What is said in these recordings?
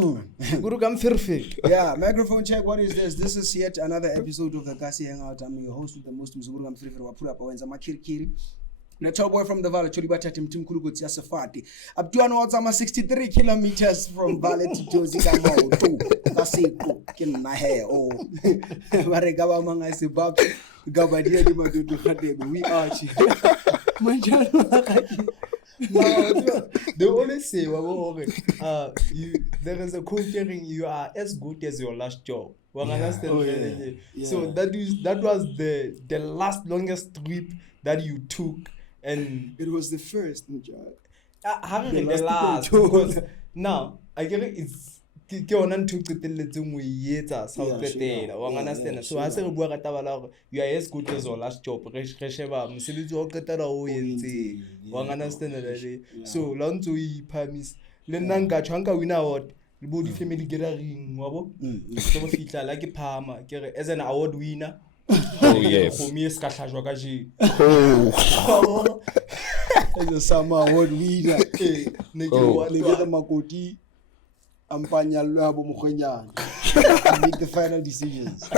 Guru kam firfe. Yeah, microphone check. What is this? This is yet another episode of the Kasi Hangout. I'm your host with the most Mzuguru kam firfe wa pura pa wenza makirikiri. Na tall boy from the Vaal, choli bata tim kulugoti asafati. Up to an 63 kilometers from Vaal to Jozi Kamo. Kasi ko kin na hair. Oh, bare gaba manga se bab gaba dia di madudu Radebe. We are chi. No, they always say, there is a quote hearing, you are as good as your last job. Understand? So that was the last longest trip that you took, and it was the first. The last because now I get it, it's ke ona ntho qetelletseng o etsa sa o qetela wa understand. So ha se re bua ka taba you are as good as your last job re sheba mosebetsi wa qetela o entse wa understand le so la ntse o iphamis le nna nka tshwanka win award le bo di family gathering wa bo so fitla la ke phama ke re as an award winner. Oh yes. For me ska hlajwa ka je as a summer award winner ne ke wa le ke makoti ampanya lwabo mokgwenyana make the final decisions.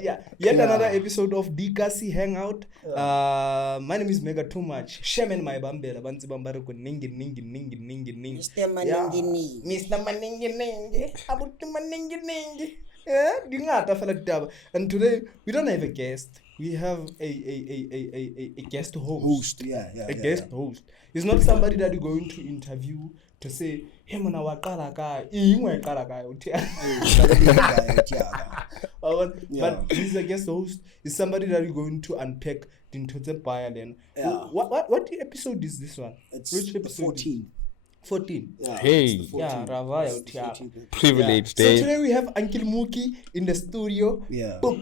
Yet another episode of the Kasi Hangout. My name is Mega2much. Shaman my bambela banzi bambare ko ningi. Mr. Maningi. Abutu maningi. Dingata fela ditaba. And today we don't have a guest. We have a guest host. A guest host. It's not somebody that you're going to interview to say, hey mona wa qala ka ingwe qala ka but he's a guest host. Is somebody that you're going to unpack into the bio then. What episode is this one? It's which episode? 14. Yeah, hey. Privileged day. So today we have Uncle Muki in the studio. Yeah. Yo.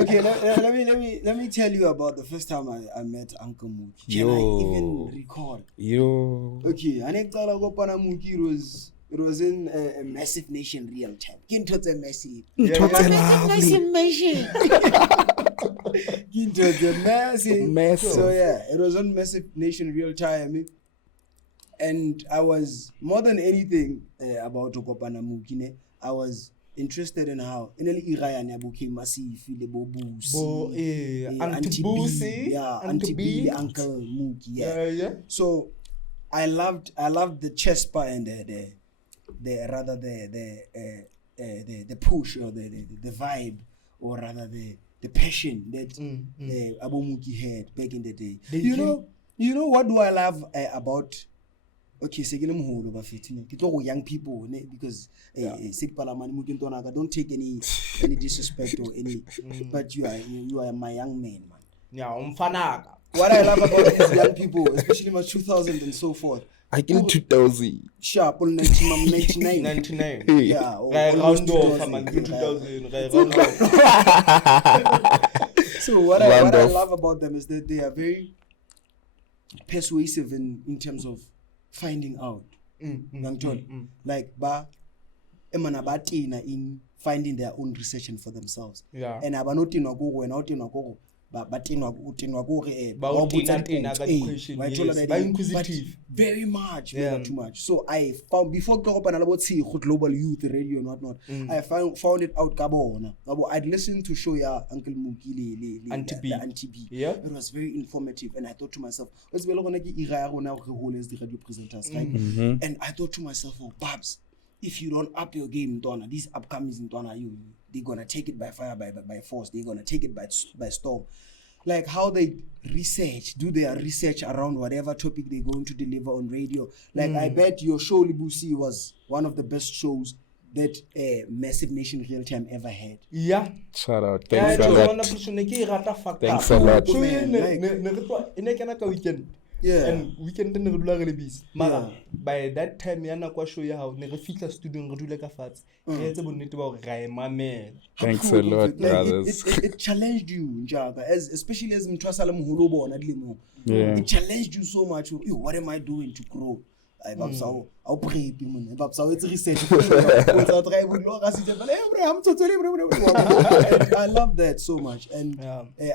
Okay, let me tell you about the first time I met Uncle Muki. Can I even recall? Okay, anekala go pana Muki it was in a Massive Nation real time. Kinto the massive. Massive. So it was on Massive Nation real time. And I was more than anything about Okopana Mukine. I was interested in how Auntie B, Uncle Muki. Yeah. So I loved the chespa and the push or the vibe, or rather the passion that Abu Muki had back in the day. You know what do I love about? Okay, young people because don't take any disrespect or any, but you are my young man. What I love about these young people, especially my 2000 and so forth. I think 2000. Sharp on 99. 99. Yeah. Round off, man. 2000. So what I love about them is that they are very persuasive in terms of finding out. Like in finding their own research for themselves. Yeah. And but very much, too much. So I found before global youth radio and whatnot, I found it out. I'd listened to show Uncle Muki Auntie B. Yeah, it was very informative, and I thought to myself, let's be as the radio presenters, right? And I thought to myself, oh, Babs, if you don't up your game, Donna, these upcomings in Donna, they're gonna take it by fire, by force. They're gonna take it by storm. Like how they do their research around whatever topic they're going to deliver on radio. Like I bet your show Libusi was one of the best shows that Massive Nation Real Time ever had. Yeah. Shout out. Thanks a lot. Thanks a lot. Yeah. And weekend ne re dula re le busy. Mara by that time yana kwa show ya hao ne re fitla studio re dule ka fatshe. Re etse bonnete ba hore ra emamela. Thanks a lot, brothers. It challenged you, Njaga, especially as mthwasa le moholo bona dilemo. It challenged you so much. What am I doing to grow? I love that so much. And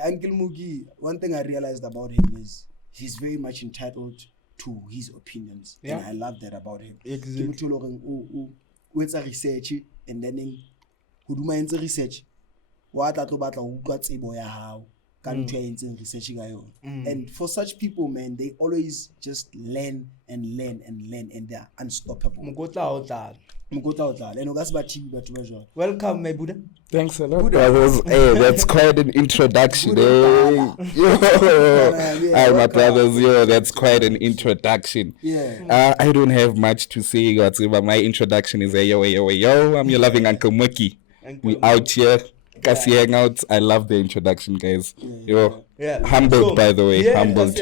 Uncle Muki, one thing I realized about him is he's very much entitled to his opinions. Yeah. And I love that about him. Exactly. Ke motho e leng hore o etsa research and then hoduma entse research wa tla tlo batla ho utlwa tsebo ya hao ka ntho ya entseng research ka yona. And for such people, man, they always just learn and they are unstoppable. Mokotla o tla. And o ka se ba thibi batho ba jwalo. Welcome, my Buddha. Thanks a lot. Hey, that's quite an introduction. Hey, yo, my brothers, yo, that's quite an introduction. Yeah. I don't have much to say, but my introduction is yo. I'm your loving Uncle Muki. We out here. Kasi Hangout. I love the introduction, guys. Yo, humbled, so, by the way. Yeah, humbled.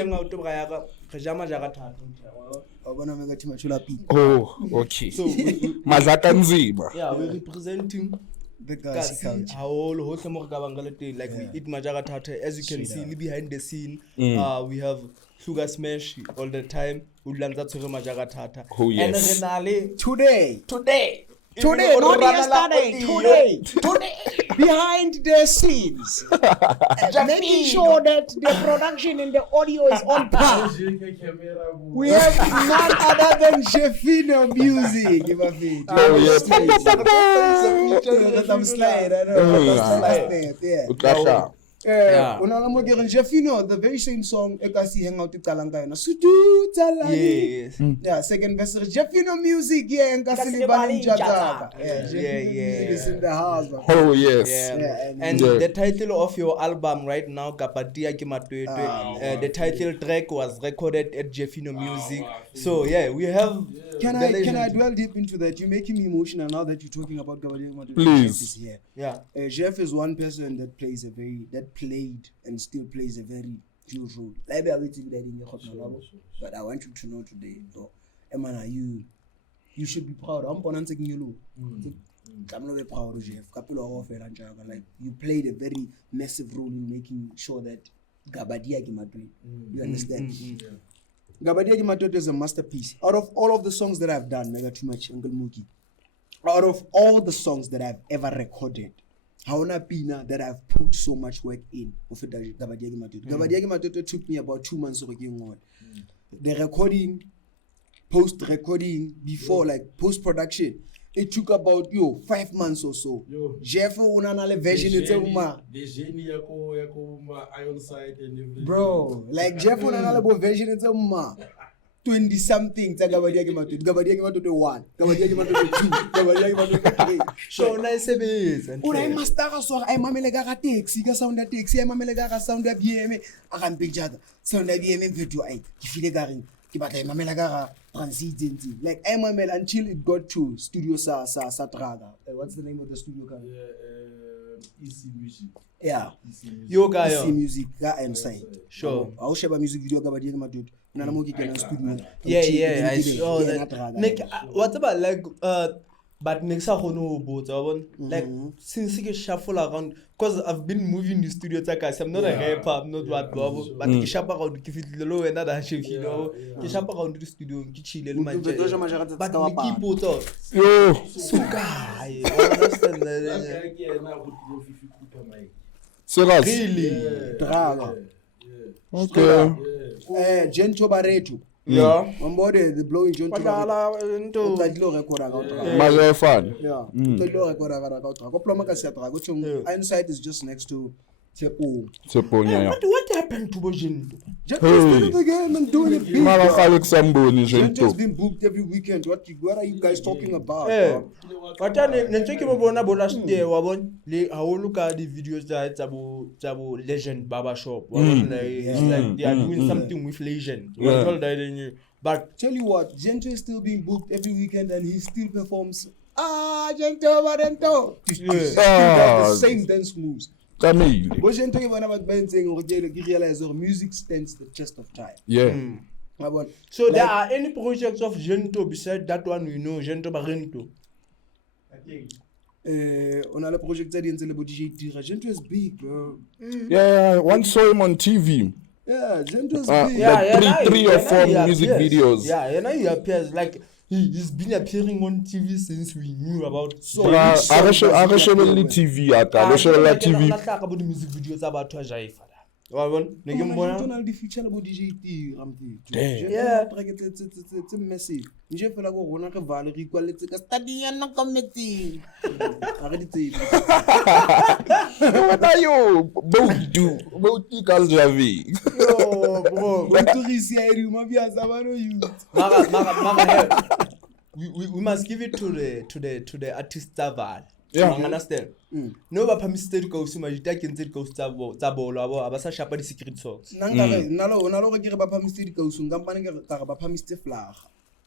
Oh, okay. So, Mazakanziba. Yeah, we're representing the guys like we eat majagatata. As you can see, behind the scene, we have Sugar Smash all the time. Oh, yes. And today, not yesterday, today, behind the scenes, making sure that the production and the audio is on par. We have none other than Jeffino Music. Oh, yes. Jeffino, the very same song, Ekasi Hangout Talanga, yes. Yeah, second verse, Jeffino Music, yeah, and is in the house. Oh, yes. Yeah. And the title of your album right now, Kapatia Kimatwetwe, the title track was recorded at Jeffino Music. So, yeah, we have. Can I dwell deep into that? You're making me emotional now that you're talking about Gabriel. Please. Yeah. Jeff is one person that played and still plays a very huge role. But I want you to know today, Emana, you should be proud. I'm not proud of Jeff. Like, you played a very massive role in making sure that Gabadia Gimatwe. You understand? Gabadia Gimatwe is a masterpiece. Out of all of the songs that I've done, Mega2much and Muki, out of all the songs that I've ever recorded, Haona Pina that I've put so much work in of Gabadia Gimatwe took me about 2 months of working on. The recording, post-recording, before, like post-production, it took about 5 months or so. Jeff unanale version bro, like Jeff unanale version it's 20 something Gabadia Gimatwe 1, Gabadia Gimatwe 2, Gabadia Gimatwe 3. So nice service. Una master so I mamele ga taxi ga sound taxi I mamele ga sound ya BM a kan pejata sound ya BM mfethu ai ke file ga reng ke batla mamela ga transit like I mamela until it got to studio sa Traga. What's the name of the studio car? EC Music. Yeah. Yo guy. EC Music ga inside. Sure. I'll share a music video Gabadia Gimatwe. Yeah, I saw that. Nick, what about like but next like since you shuffle around, because I've been moving the studio I'm not a rapper, I'm not what but you shuffle around if it's low and other shit, you know. You shuffle around the studio, chill but you keep put up. So guy, understand that? Really? Okay. Gento Barreto. Yeah. On board the blowing Gento Barreto. My fan. Yeah. Inside is just next to Tepo. What happened to Bojin? Gento the game and doing it big. Gento has been booked every weekend. What are you guys talking about? What are you look at the videos that Tabo Legend Baba Shop? It's like they are doing something with Legend. But tell you what, Gento is still being booked every weekend and he still performs. Gento Barento. He still does the same dance moves. Music stands the test of time. Yeah. So there are any projects of Gento besides that one we know, Gento Barento? On a project that Gento is big, bro. Yeah, one saw him on TV. Yeah, Gento is big. Three or four music videos. Yeah, and now he appears like he's been appearing on TV since we knew about. So I TV. About music videos about Jaifa. Wa bona ne ke mbona Tonal di feature le bo DJ T rampi. Yeah. It's massive. Nje fela go rona re Vaal re ikwaletse ka stadium na committee. A re di tsebe. What are you? Both girls driving. Yo bro, go to risi ya ri mo bia sa bano you. Maga we must give it to the artist Vaal. Yeah. You understand? No ba phamisitse di kausu ma dita ke ntse di kausu tsa bolo aba sa shapa di secret songs. Nalo ke re ba phamisitse di kausu ngampane ke ka ba phamisitse flag.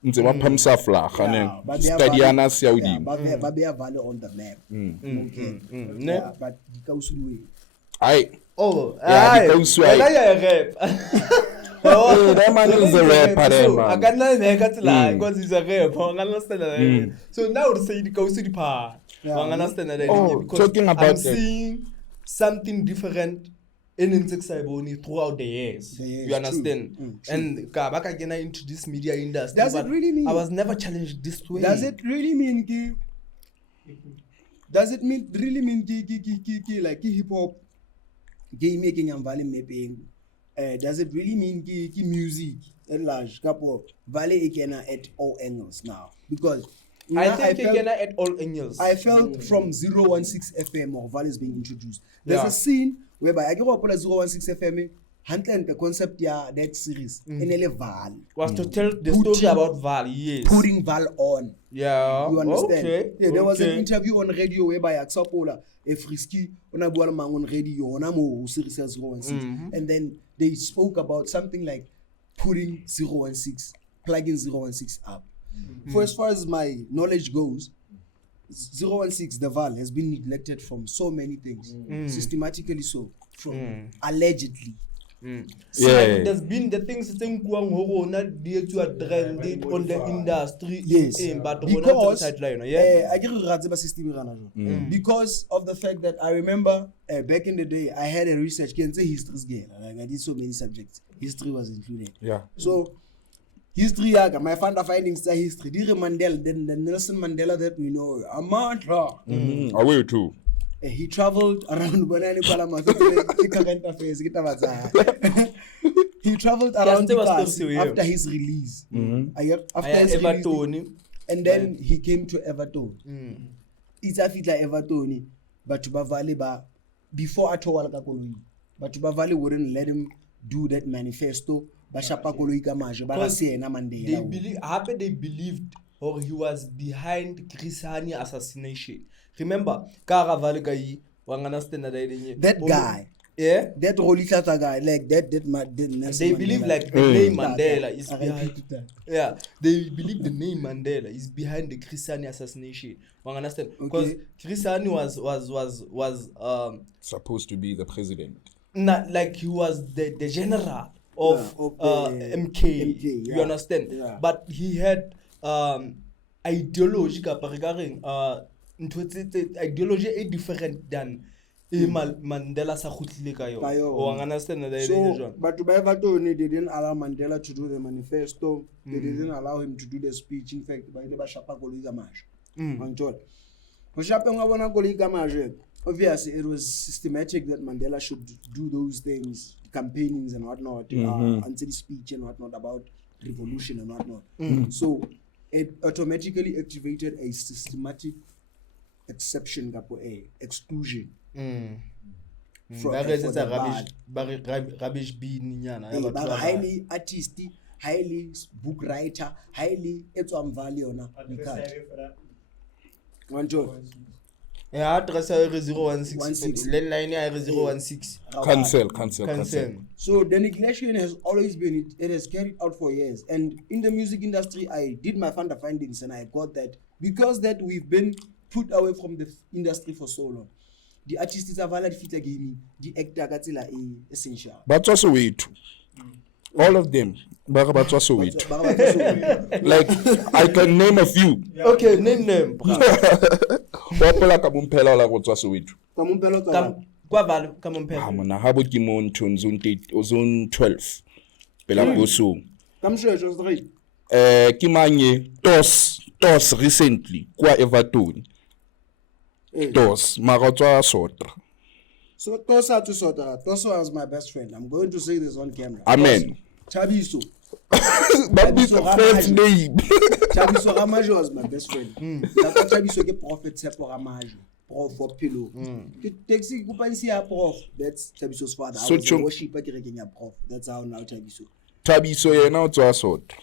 Ntse ba phamisa flaga ne. Stadiana sia udimo. Ba be Vaal on the map. Ne? Yeah, but di kausu we. Ai. Oh, Yeah, di kausu ai. rap. Oh, that man is a rapper, so, man. I got nothing because he's a rapper. I understand that. So now to say the kausu di pa. I understand that. Because talking about I'm seeing something different in Saiboni throughout the years. You understand? And Kabaka can into this media industry. Does it really mean? I was never challenged this way. Does it really mean ki? Does it really mean ki like hip hop, game making and Vaal mapping? Does it really mean ki music at large? Kapo Vaal ekena at all angles now because I think you can at all angles. I felt from 016 FM or Vaal is being introduced. There's a scene whereby I grew up on 016 FM. Handling the concept that series in ele Vaal was to tell the story about Vaal. Yes. Putting Vaal on. Yeah. You understand? Okay. Yeah, there was an interview on radio whereby Aksapola, a Frisky, on a Boalamang on radio, on Amo, Series 016. And then they spoke about something like putting 016, plugging 016 up. For as far as my knowledge goes, 016, the Vaal, has been neglected from so many things. Systematically so. From allegedly. So like, there's been the things saying not due to a trend on the industry. Yes, but because sideline, because of the fact that I remember back in the day I had a research can say history like I did so many subjects. History was included. Yeah. So history my findings are history. Dire Mandela, the Nelson Mandela that we know, a mantra. Away too. He traveled around current affairs. He traveled around the class after his release. After his release, and then he came to Everton. It's a fit like Everton, but Vaal before Atowal Kakoloi, but Vaal wouldn't let him do that manifesto. They believed or he was behind Chris Hani assassination. Remember, Vaal that guy. Yeah, that Rolita guy, like that they believe like the name Mandela is behind. Yeah, they believe the name Mandela is behind the Chris Hani assassination. You understand? Because Chris Hani was supposed to be the president. Not like he was the general of MK. You understand? Yeah. But he had ideology regarding ideology is different than Mandela sa khutlile ka yo. O understand that? So but to Everton they didn't allow Mandela to do the manifesto. They didn't allow him to do the speech. In fact, by the bashapa koloi mash. Obviously it was systematic that Mandela should do those things, campaignings and whatnot, answer the speech and whatnot about revolution and whatnot. So it automatically activated a systematic exception, exclusion. Rubbish being highly artistic, highly book writer, highly Vaal. One joke. Yeah, address 016. Line 016. Cancel. So the neglection has always been, it has carried out for years. And in the music industry, I did my findings and I got that because that we've been put away from the industry for so long. The artists are valid fit again, the actor gatila essential. But also wait. All of them. But also wait. Like I can name a few. Okay, name them. Wapola kamumpela la kutwaso wetu. Kamumpela kwa Vaal kamumpela. Hamona habo kimonto zone 12. Pela boso. Kamsho straight. Kimanye tos recently kwa Everton. Tos marotwa sotra. So Tosa to Sota. Tosa was my best friend. I'm going to say this on camera. Amen. Chabiso. But this a friend's name. Chabiso Ramajo was my best friend. Chabiso ke prophet Sepo Ramajo. Prof for pillow. Taxi Kupansi prof. That's Chabiso's father. I was a worshiper prof. That's how now Chabiso. Chabiso ye now to asort.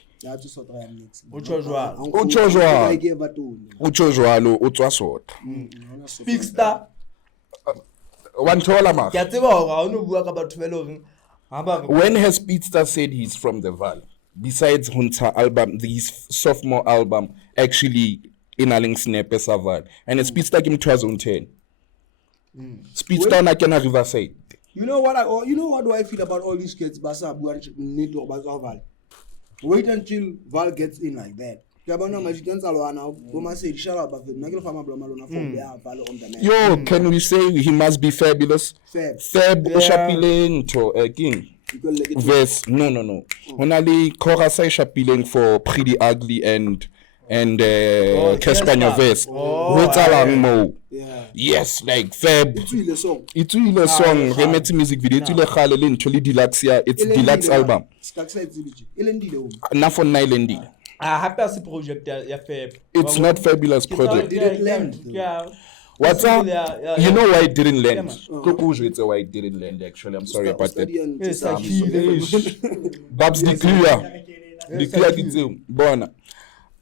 Uchojwalo utswasot. Big Star. One taller man. Ke a tseba hore ha o no bua ka batho ba e leng hore When has Speedster said he's from the Vaal? Besides Hunter album, his sophomore album, actually in a link snap as a Vaal. And Speedster came 2010. Speedster na kena Riverside. You know what do I feel about all these kids? Basa Neto Basa Vaal. Wait until Vaal gets in like that. Yo, can we say he must be fabulous? Fab Shapileng to again. Verse no. Only chorus Shapileng for Pretty Ugly and Caspanyo verse. Mo. Yes, like Fab. It's really a song. Remedy music video. It's really deluxe. It's deluxe album. Not for Nylendi. happy as project ya Fab. It's not fabulous project. What's up? You know why it didn't land? It's why it didn't land actually. I'm sorry about that. Babs the clear.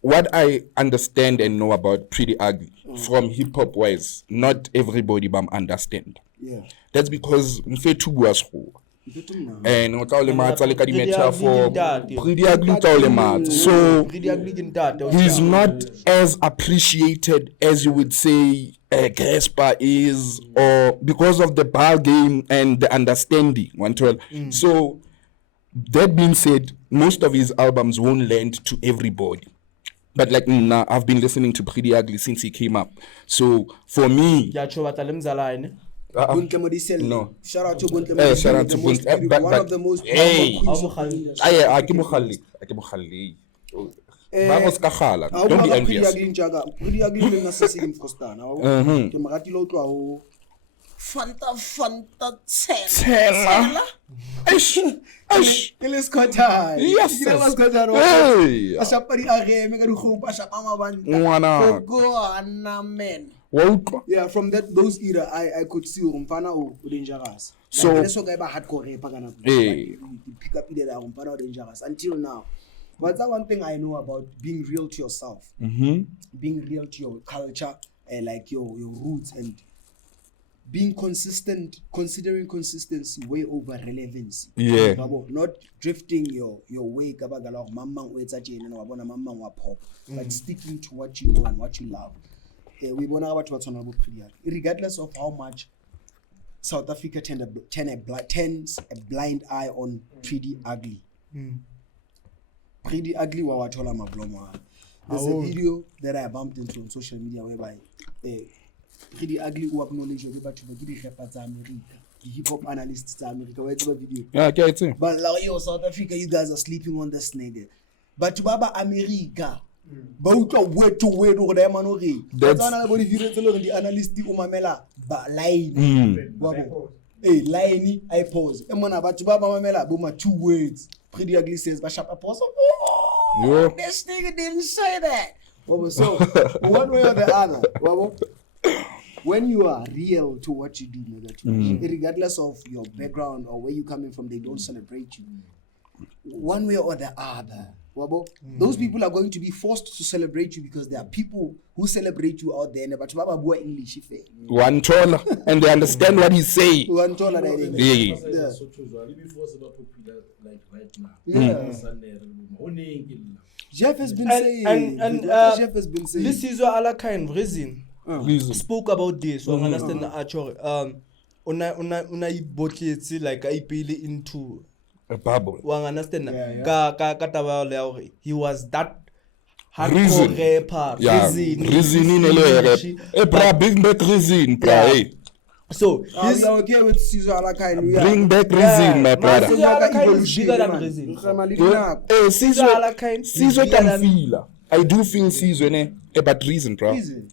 What I understand and know about Pretty Ugly from hip hop wise, not everybody but understand. Yeah. That's because and metaphor Pretty Ugly so he's not as appreciated as you would say Gaspa is, or because of the ball game and the understanding 112. So that being said, most of his albums won't land to everybody. But like I've been listening to Pretty Ugly since he came up. So for me, no. Shout out to Buntle. Shout out to Buntle. One of the most Vamos Kahala. Don't be envious. Pretty Ugly na sisi mfostana. Ke magati lo twa ho Fanta Tsela. Eish. Ele skota. Yes. Ele skota ro. Hey. Ashapari age me ka dikgopa shapa mabanta. Ngwana. Go ana man. Yeah, from those era, I could see Rumpana or Dangerous. So let's talk about hardcore rap again. Pick up the Rumpana or Dangerous until now. But that one thing I know about being real to yourself, being real to your culture, like your roots, and being consistent, considering consistency way over relevancy. Yeah. Not drifting your way, but sticking to what you know and what you love. We want about what's on our regardless of how much South Africa turns a blind eye on Pretty Ugly. Pretty Ugly wawatola mabloma. There's a video that I bumped into on social media whereby Pretty Ugly who acknowledge everybody to give rappers America, hip hop analysts America. Where's the video? Yeah, okay, it's it. But like yo, South Africa, you guys are sleeping on this nigga. But Baba America. Bauta wetu wetu kwa manori. That's why body video telo the analyst di umamela ba line. Wabo. Line I pause. Emona batu baba mamela buma 2 words. Pretty Ugly says ba sharp pause. Oh, this nigga didn't say that. Wabo, so one way or the other, wabo, when you are real to what you do, regardless of your background or where you coming from, they don't celebrate you. One way or the other. Wabo, those people are going to be forced to celebrate you because there are people who celebrate you out there. But Baba boy English one taller, and they understand what he's saying. One taller, Jeff has been saying, Jeff has been saying. This is what Allah kind reason. Spoke about this. So I understand the actual. Una ibotletsi like I pay into. A bubble. Understand? He was that hardcore rapper. Reason in a bring back reason, so he's okay with Caesar Alakain. Bring back reason, my brother. Caesar Alakain is bigger than reason. Caesar Alakain, Caesar can feel. I do feel Caesar, but reason, bro. Reason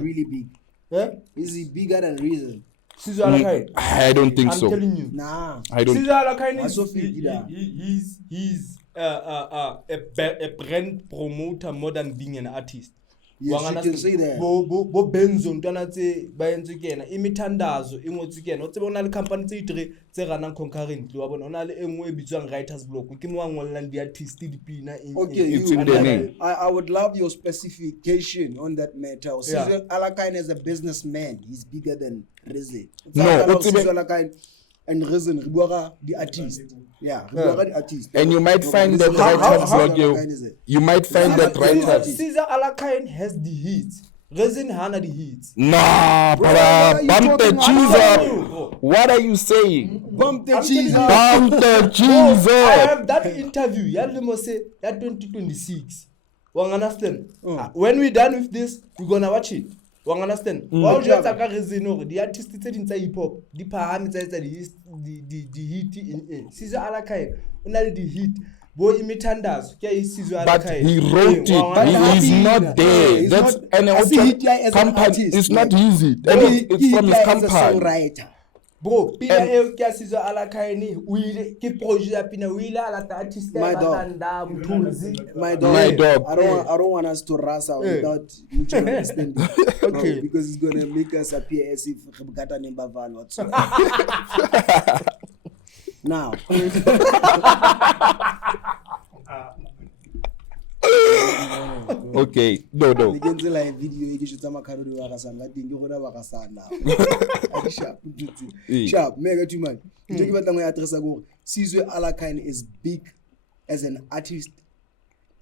really big. Is he bigger than reason? Sizwe Alakain. I don't think I'm so. telling you. Nah. I don't. Sizwe Alakain What's is your feel, he's a brand promoter more than being an artist. Yes, you can say that. Bo benzo ntwana tse ba entse kena imithandazo ingotse kena o tsebe ona le company tse itre tse ranang concurrently wa bona ona le engwe bitswang writers block ke mo ngollang di artist di pina Okay, It's in the name. I would love your specification on that matter. Yeah. Sizwe Alakain is a businessman. He's bigger than Rizzy. No, Sizwe Alakain and Rizzy, Ribuara, the artist. Yeah, Ribuara, the artist. And you might find that writers blog you might find that writers. Sizwe Alakain has the hits. Reason Hana the hits. Nah, brother, bump the cheese up. What are you saying? Bump the cheese up. Bump the cheese I up. have that interview. Ya lemo say ya 2026. Wang understand? When we done with this, we're gonna watch it. Wang understand? Wa o jwetsa ka reason hore di artists tse ding tsa hip hop di phahame tsa etsa di hit in Sizwe Alakain una le di hit bo imithandazo ke Sizwe But Alakain. he wrote it. He is not there. He's That's not- an I see it as an company. artist, It's not like- easy. And it's from his As a company. songwriter. Bro, pina eo ke Sizwe Alakain o ile ke project ya pina o ile ala ta artist My ya dog. batanda mthunzi. My dog. My dog. I don't want us to rasa without mutual understanding. Okay. Because it's gonna make us appear as if Rebgata Nemba Vaal whatsoever. Now. Okay, no. We can see like video you should tama karuri wa kasanga tingi gona ba kasana. Sharp. Eh. Sharp, Mega2much. Ke ke batla go ya addressa go Sizwe Alakain is big as an artist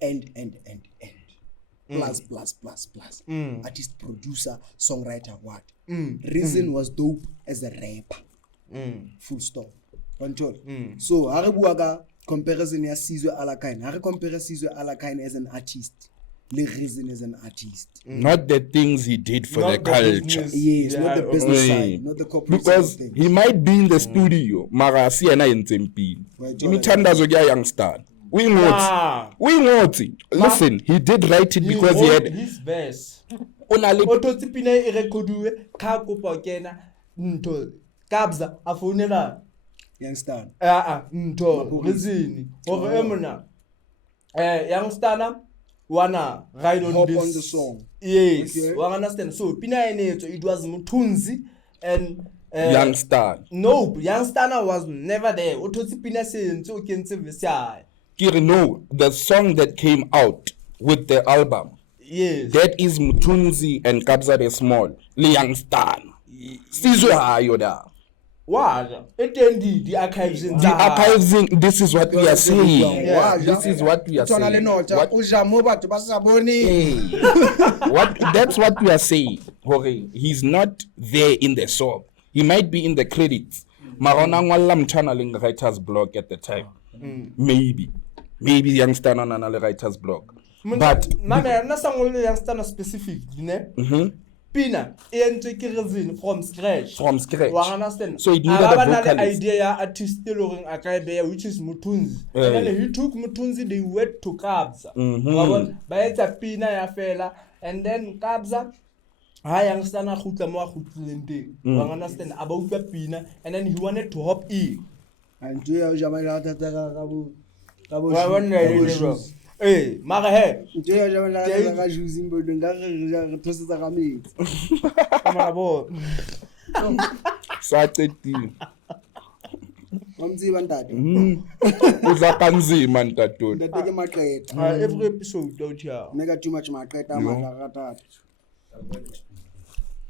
and. Plus. Artist, producer, songwriter, what? Reason was dope as a rapper. Full stop. Control. So, ha re bua ka comparison ya Sizwe Alakain. Ha re compare Sizwe Alakain as an artist. Le Reason as an artist. Not the things he did for Not the the culture. business. Yes, not the Yeah, business okay. side, not the corporate Because side of he things. might be in the studio, mara si yena yentseng pele. Right, Imithandazo ya youngster. Nah. Listen, he did write it because he had his best. onale Ototsi pina e recordiwe ka kopa kena ntho kabza a founela Youngster. ntho reason hore emona youngster wana ride on Hop this on the song. yes Okay. wa understand so pina enetso it was Mutunzi and youngster. no youngster was never there ototsi pina sentse o kentse vesa Kiri, no, the song that came out with the album, yes that is Mutunzi and Kabza the Small, le youngster. Sizwe hayo da. waja etendi di archives in The archiving, this is what we are saying. Yeah. This is what we are Tshwana le saying. notha, What- o ja mo batho ba sa bone. That's what we are saying. Okay, he's not there in the song. He might be in the credits. Marona ngwalla channeling the writer's blog at the time. Maybe youngster na le writer's blog. But mama na sangole youngster specific ne pina entse ke reason from scratch from scratch. wa understand So it needed a the vocalist. idea ya artist loring akabe which is Mutunzi Eh. and then he took Mutunzi they went to Kabza wabona ba etsa pina ya fela and then Kabza ha youngster na khutla mo a khutleng teng wa understand about utlwa pina and then he wanted to hop in And you are Jamaica ka bo wa bona mara he Nje ya Jamaica ka shoes imbo nga re thosetsa ka metsi. mara bo Sa qetile. Wa mtsiba ntate. Uza kanzima ntatoni. Ntate ke maqeta. every episode out here Mega2much maqeta makakata.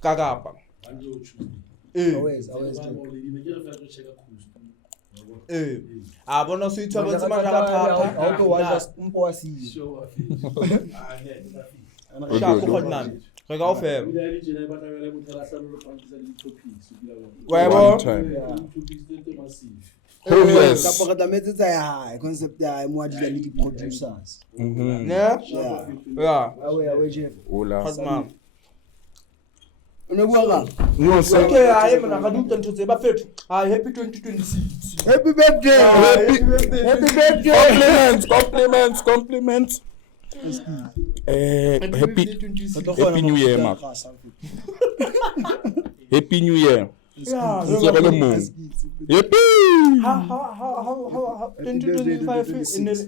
kakapa Always. bona so itshwa botse majala thata Auto was mpo wa si. sha go khonana re ka o fema wa bo One time. Oh yes. Ka pogata metsetsa ya hae concept ya hae mo a dila le di producers. ne Yeah. ya Awe Jeff. Ola. khosma O ne bua ka? No, sir. okay ai mona ga dutse ntho tse ba fetho happy 2026 Happy birthday. Happy birthday. Compliments. Happy New Year, Mark. Happy New Year. Yeah. Yippee! How 2025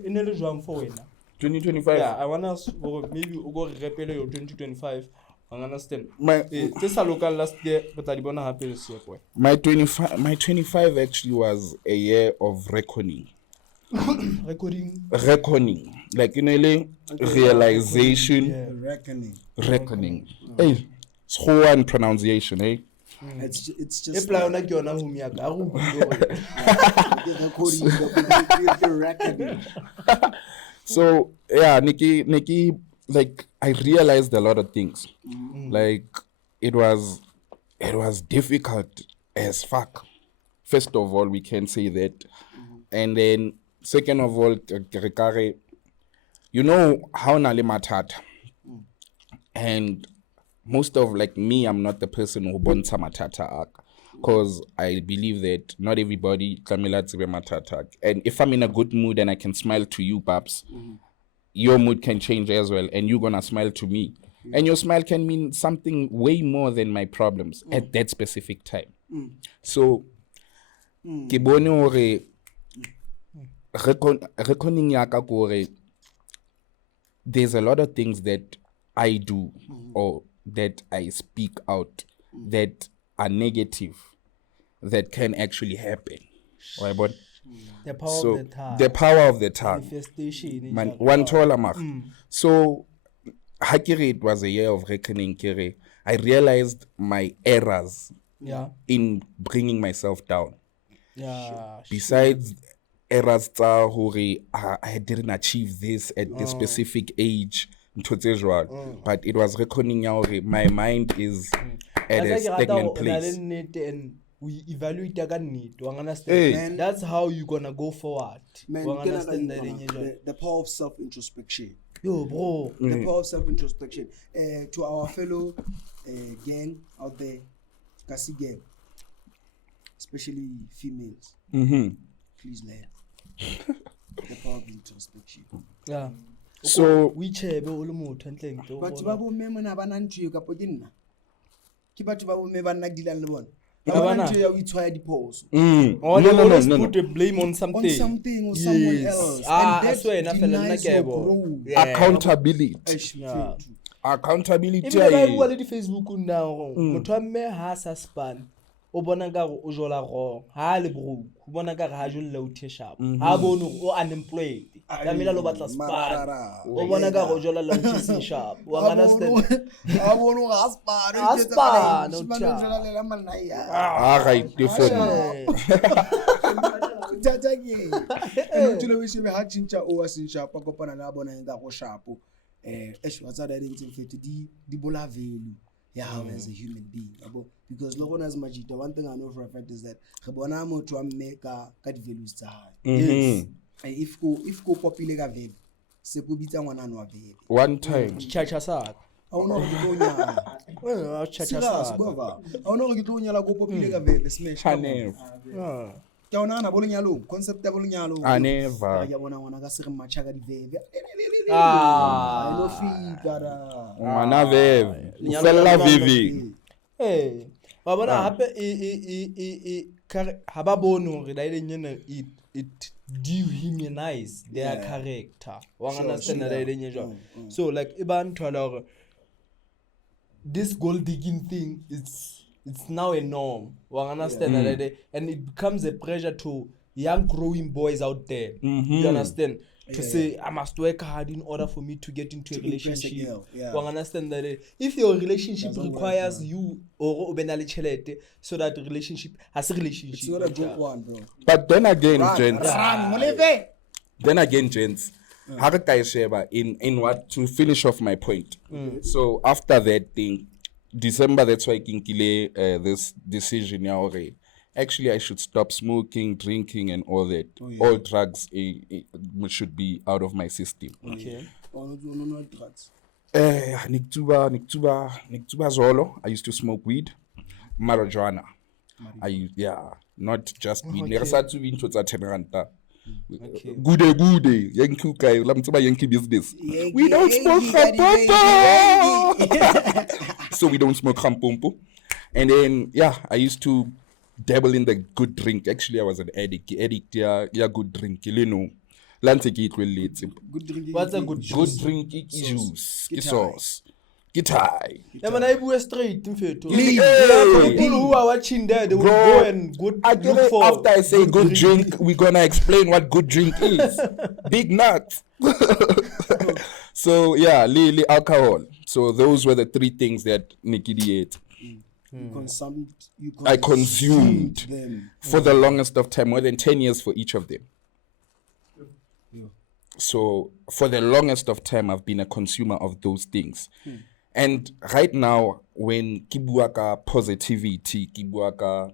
in the jump for winner. 2025. Yeah, I wanna maybe go repel your 2025. I understand. My This a local last year, but I don't have this year. my 25 actually was a year of reckoning. Reckoning. Like realization. Reckoning. Hey, it's one pronunciation, eh? It's just So yeah, Nikki, like I realized a lot of things. Like it was difficult as fuck. First of all, we can say that, and then second of all, you know how nale matata, and most of like me, I'm not the person who bonta matata because I believe that not everybody kamila tsibe matata. And if I'm in a good mood and I can smile to you, Babs, your mood can change as well, and you're gonna smile to me. And your smile can mean something way more than my problems at that specific time. So, ke bone hore reckoning yaka kore there's a lot of things that I do or that I speak out that are negative that can actually happen. Right, but the power of the tongue. The power of the tongue. Manifestation. Man, one taller mark. So, Hakiri, it was a year of reckoning. Kere. I realized my errors in bringing myself down. Yeah. Besides errors, I didn't achieve this at this specific age. But it was reckoning my mind is at a stagnant place. We evaluate understand. That's how you're gonna go forward. Man, Understand the power of self-introspection. Yo, bro. The power of self-introspection. To our fellow gang out there, Kasi gang, especially females, please, man. The power of introspection. Yeah. So we chair be olo motho ntleng to. Batho ba bo mme mona ba nna ntho ka pokinna. Ke batho ba bo mme ba nna dilang le bona. Ba nna ntho ya o itshwaya diphoso. Oh, they always put the blame on something. On something or someone else. And that's denies your growth. Accountability. Accountability. Even if I go on Facebook now, motho wa mme ha sa span. O bona ka go o jola go ha le bro o bona ka ha jolla o the sharp ha bone o unemployed la mela lo batla span o bona ka go jola la o the sharp wa understand ha bone ga span o jola le la manaya right different tataki e tlo we se ha chincha o wa sin sharp ko pana la bona nga go sharp wa tsa da dintse fete di bola value as a human being, because logo as majita, one thing I know for a fact is that Rabona motho mme ka di values tsa hae. Yes. If go popular ka vebe, se go bitsa ngwana no vebe. One time. Chacha sa. Awona go tlonya. Well, chacha sa. Awona go tlonya la go popular ka vebe smash. Ke ona na bolunyalo, concept ya bolunyalo. Never. Ya bona ngwana ka se re matcha ka di vebe. No figara. Ngwana vebe. Fella vivi. Eh, ba bona hape ha ba bone hore da ile nyene it dehumanize their character. Wa understand that ile nyejwa. So like e ba nthola hore this gold digging thing it's now a norm. Wa understand that and it becomes a pressure to young growing boys out there. You understand? To say I must work hard in order for me to get into a relationship. You understand that if your relationship requires you or obenale chelete, so that relationship has a relationship. It's not a good one, bro. But then again, gents, in what to finish off my point. So after that thing, December, that's why I kinkile this decision already. Actually, I should stop smoking, drinking, and all that. All drugs should be out of my system. Okay. No drugs. Niktuba Zolo. I used to smoke weed, marijuana. Not just weed. Nersatu into Tatenranta. Good. Yankee business. We don't smoke Rampompo. So we don't smoke Rampompo. And then, I used to dabble in the good drink. Actually, I was an addict. Good drink. You know. Good drink. What's a good Good drink, juice, sauce. Gitai. Yeah, man, I go straight in Feto. Hey. People who are watching there, they will go and look for. After I say good drink, we're gonna explain what good drink is. Big nuts. So Lily alcohol. So those were the 3 things that Nikki ate. I consumed them for the longest of time, more than 10 years for each of them. So for the longest of time, I've been a consumer of those things. And right now, when kibuaka positivity, kibuaka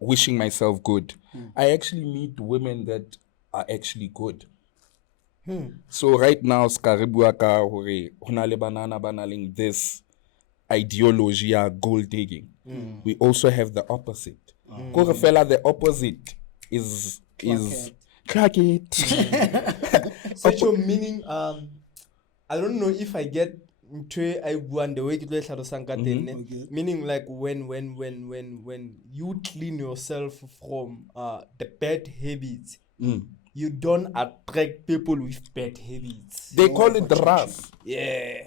wishing myself good, I actually meet women that are actually good. So right now, skaribuaka hore hunale banana banaling this ideology gold digging. We also have the opposite. The opposite is crack it. Such a meaning. I don't know if I get I want the way to meaning like when you clean yourself from the bad habits, you don't attract people with bad habits. They call it the RAS. Yeah.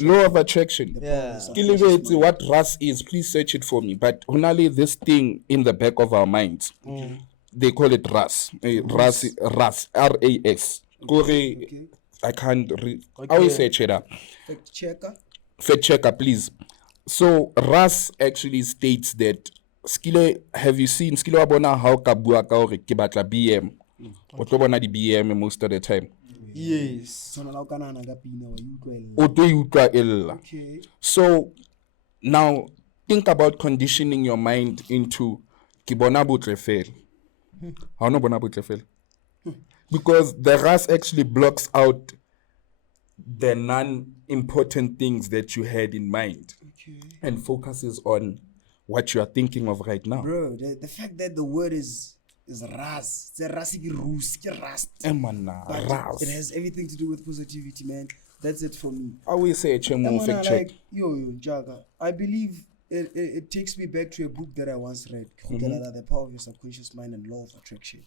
Law of attraction. Yeah. What RAS is, please search it for me. But only this thing in the back of our minds, they call it RAS. RAS. R-A-S. I can't read. I will search it up. Fact checker, please. So RAS actually states that have you seen Abona how Kabuaka or Kibatla BM? What about the BM most of the time? Yes. Okay. So now think about conditioning your mind into Kibona Butrefel. How no Bona Butrefel? Because the RAS actually blocks out the non-important things that you had in mind and focuses on what you are thinking of right now. Bro, the fact that the word is RAS. It's a rasiki rus, rust. It has everything to do with positivity, man. That's it for me. I will say fact check. Jaga. I believe it takes me back to a book that I once read, The Power of Your Subconscious Mind and Law of Attraction.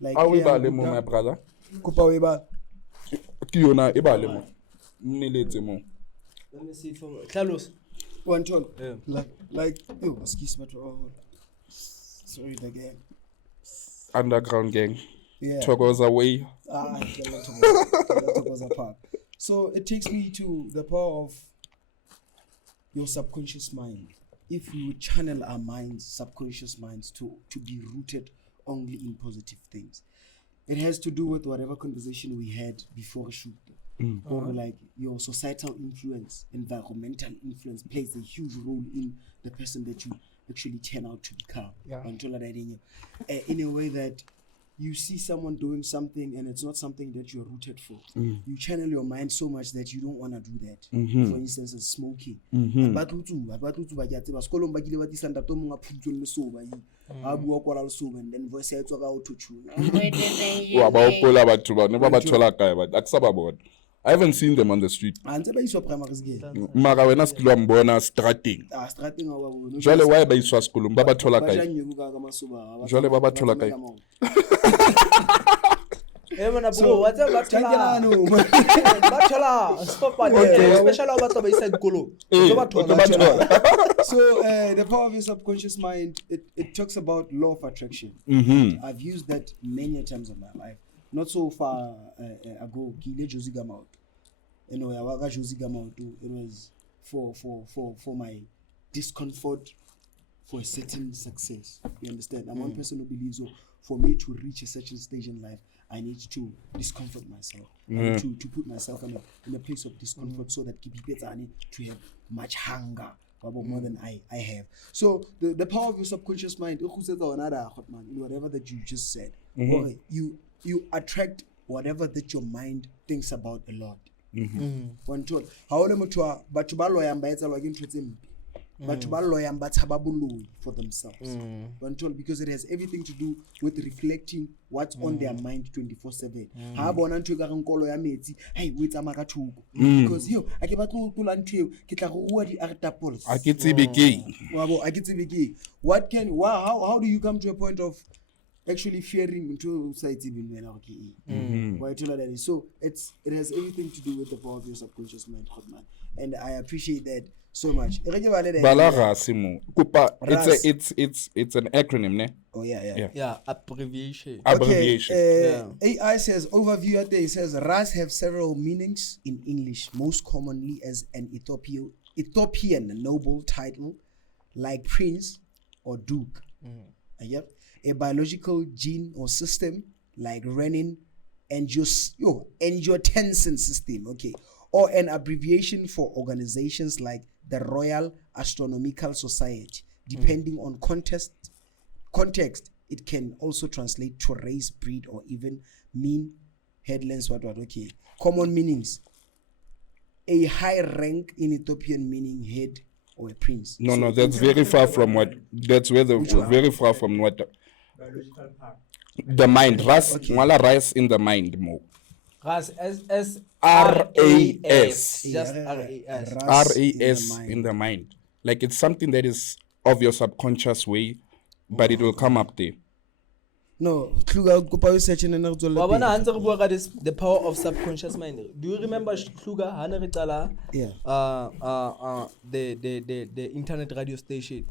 Like, my brother. Let me see for Carlos. One turn. Excuse me. Sorry again. Underground gang. Ngoza way. Ngoza Park. So it takes me to the power of your subconscious mind. If we channel our minds, subconscious minds, to be rooted only in positive things, it has to do with whatever conversation we had before a shoot. Or like your societal influence, environmental influence plays a huge role in the person that you actually turn out to become. In a way that you see someone doing something and it's not something that you're rooted for. You channel your mind so much that you don't want to do that. For instance, it's smoking. And then voice I haven't seen them on the street. Mara wena skilo mbona strating. Jole why ba iswa skolo baba thola kae? Jole baba thola kae? Mana bro, what's up bathola? Stop there. Especially about the inside kolo. So the power of your subconscious mind, it talks about law of attraction. I've used that many times in my life. Not so far ago, it was for my discomfort for a certain success. You understand? I'm one person who believes for me to reach a certain stage in life, I need to discomfort myself. I need to put myself in a place of discomfort so that I need to have much hunger more than I have. So the power of your subconscious mind, whatever that you just said, you attract whatever that your mind thinks about a lot. One told how But for themselves. Because it has everything to do with reflecting what's on their mind 24/7. Because how do you come to a point of actually fearing into society? So it has everything to do with the power of your subconscious mind, and I appreciate that so much. It's an acronym, ne? Oh yeah. Yeah, abbreviation. AI says overview at there. It says Ras have several meanings in English, most commonly as an Ethiopian noble title like prince or duke. A biological gene or system like renin angiotensin system, or an abbreviation for organizations like the Royal Astronomical Society. Depending on context, it can also translate to race, breed, or even mean headlands. Common meanings: a high rank in Ethiopian meaning head or a prince. No, that's very far from what. That's very far from what. Biological park. The mind. Ras in the mind more. Ras, S R-A-S. Just R-A-S. R-A-S in the mind. Like it's something that is of your subconscious way, but it will come up there. No, the power of subconscious mind. Do you remember Kluga Hanaritala? Yeah. The internet radio station.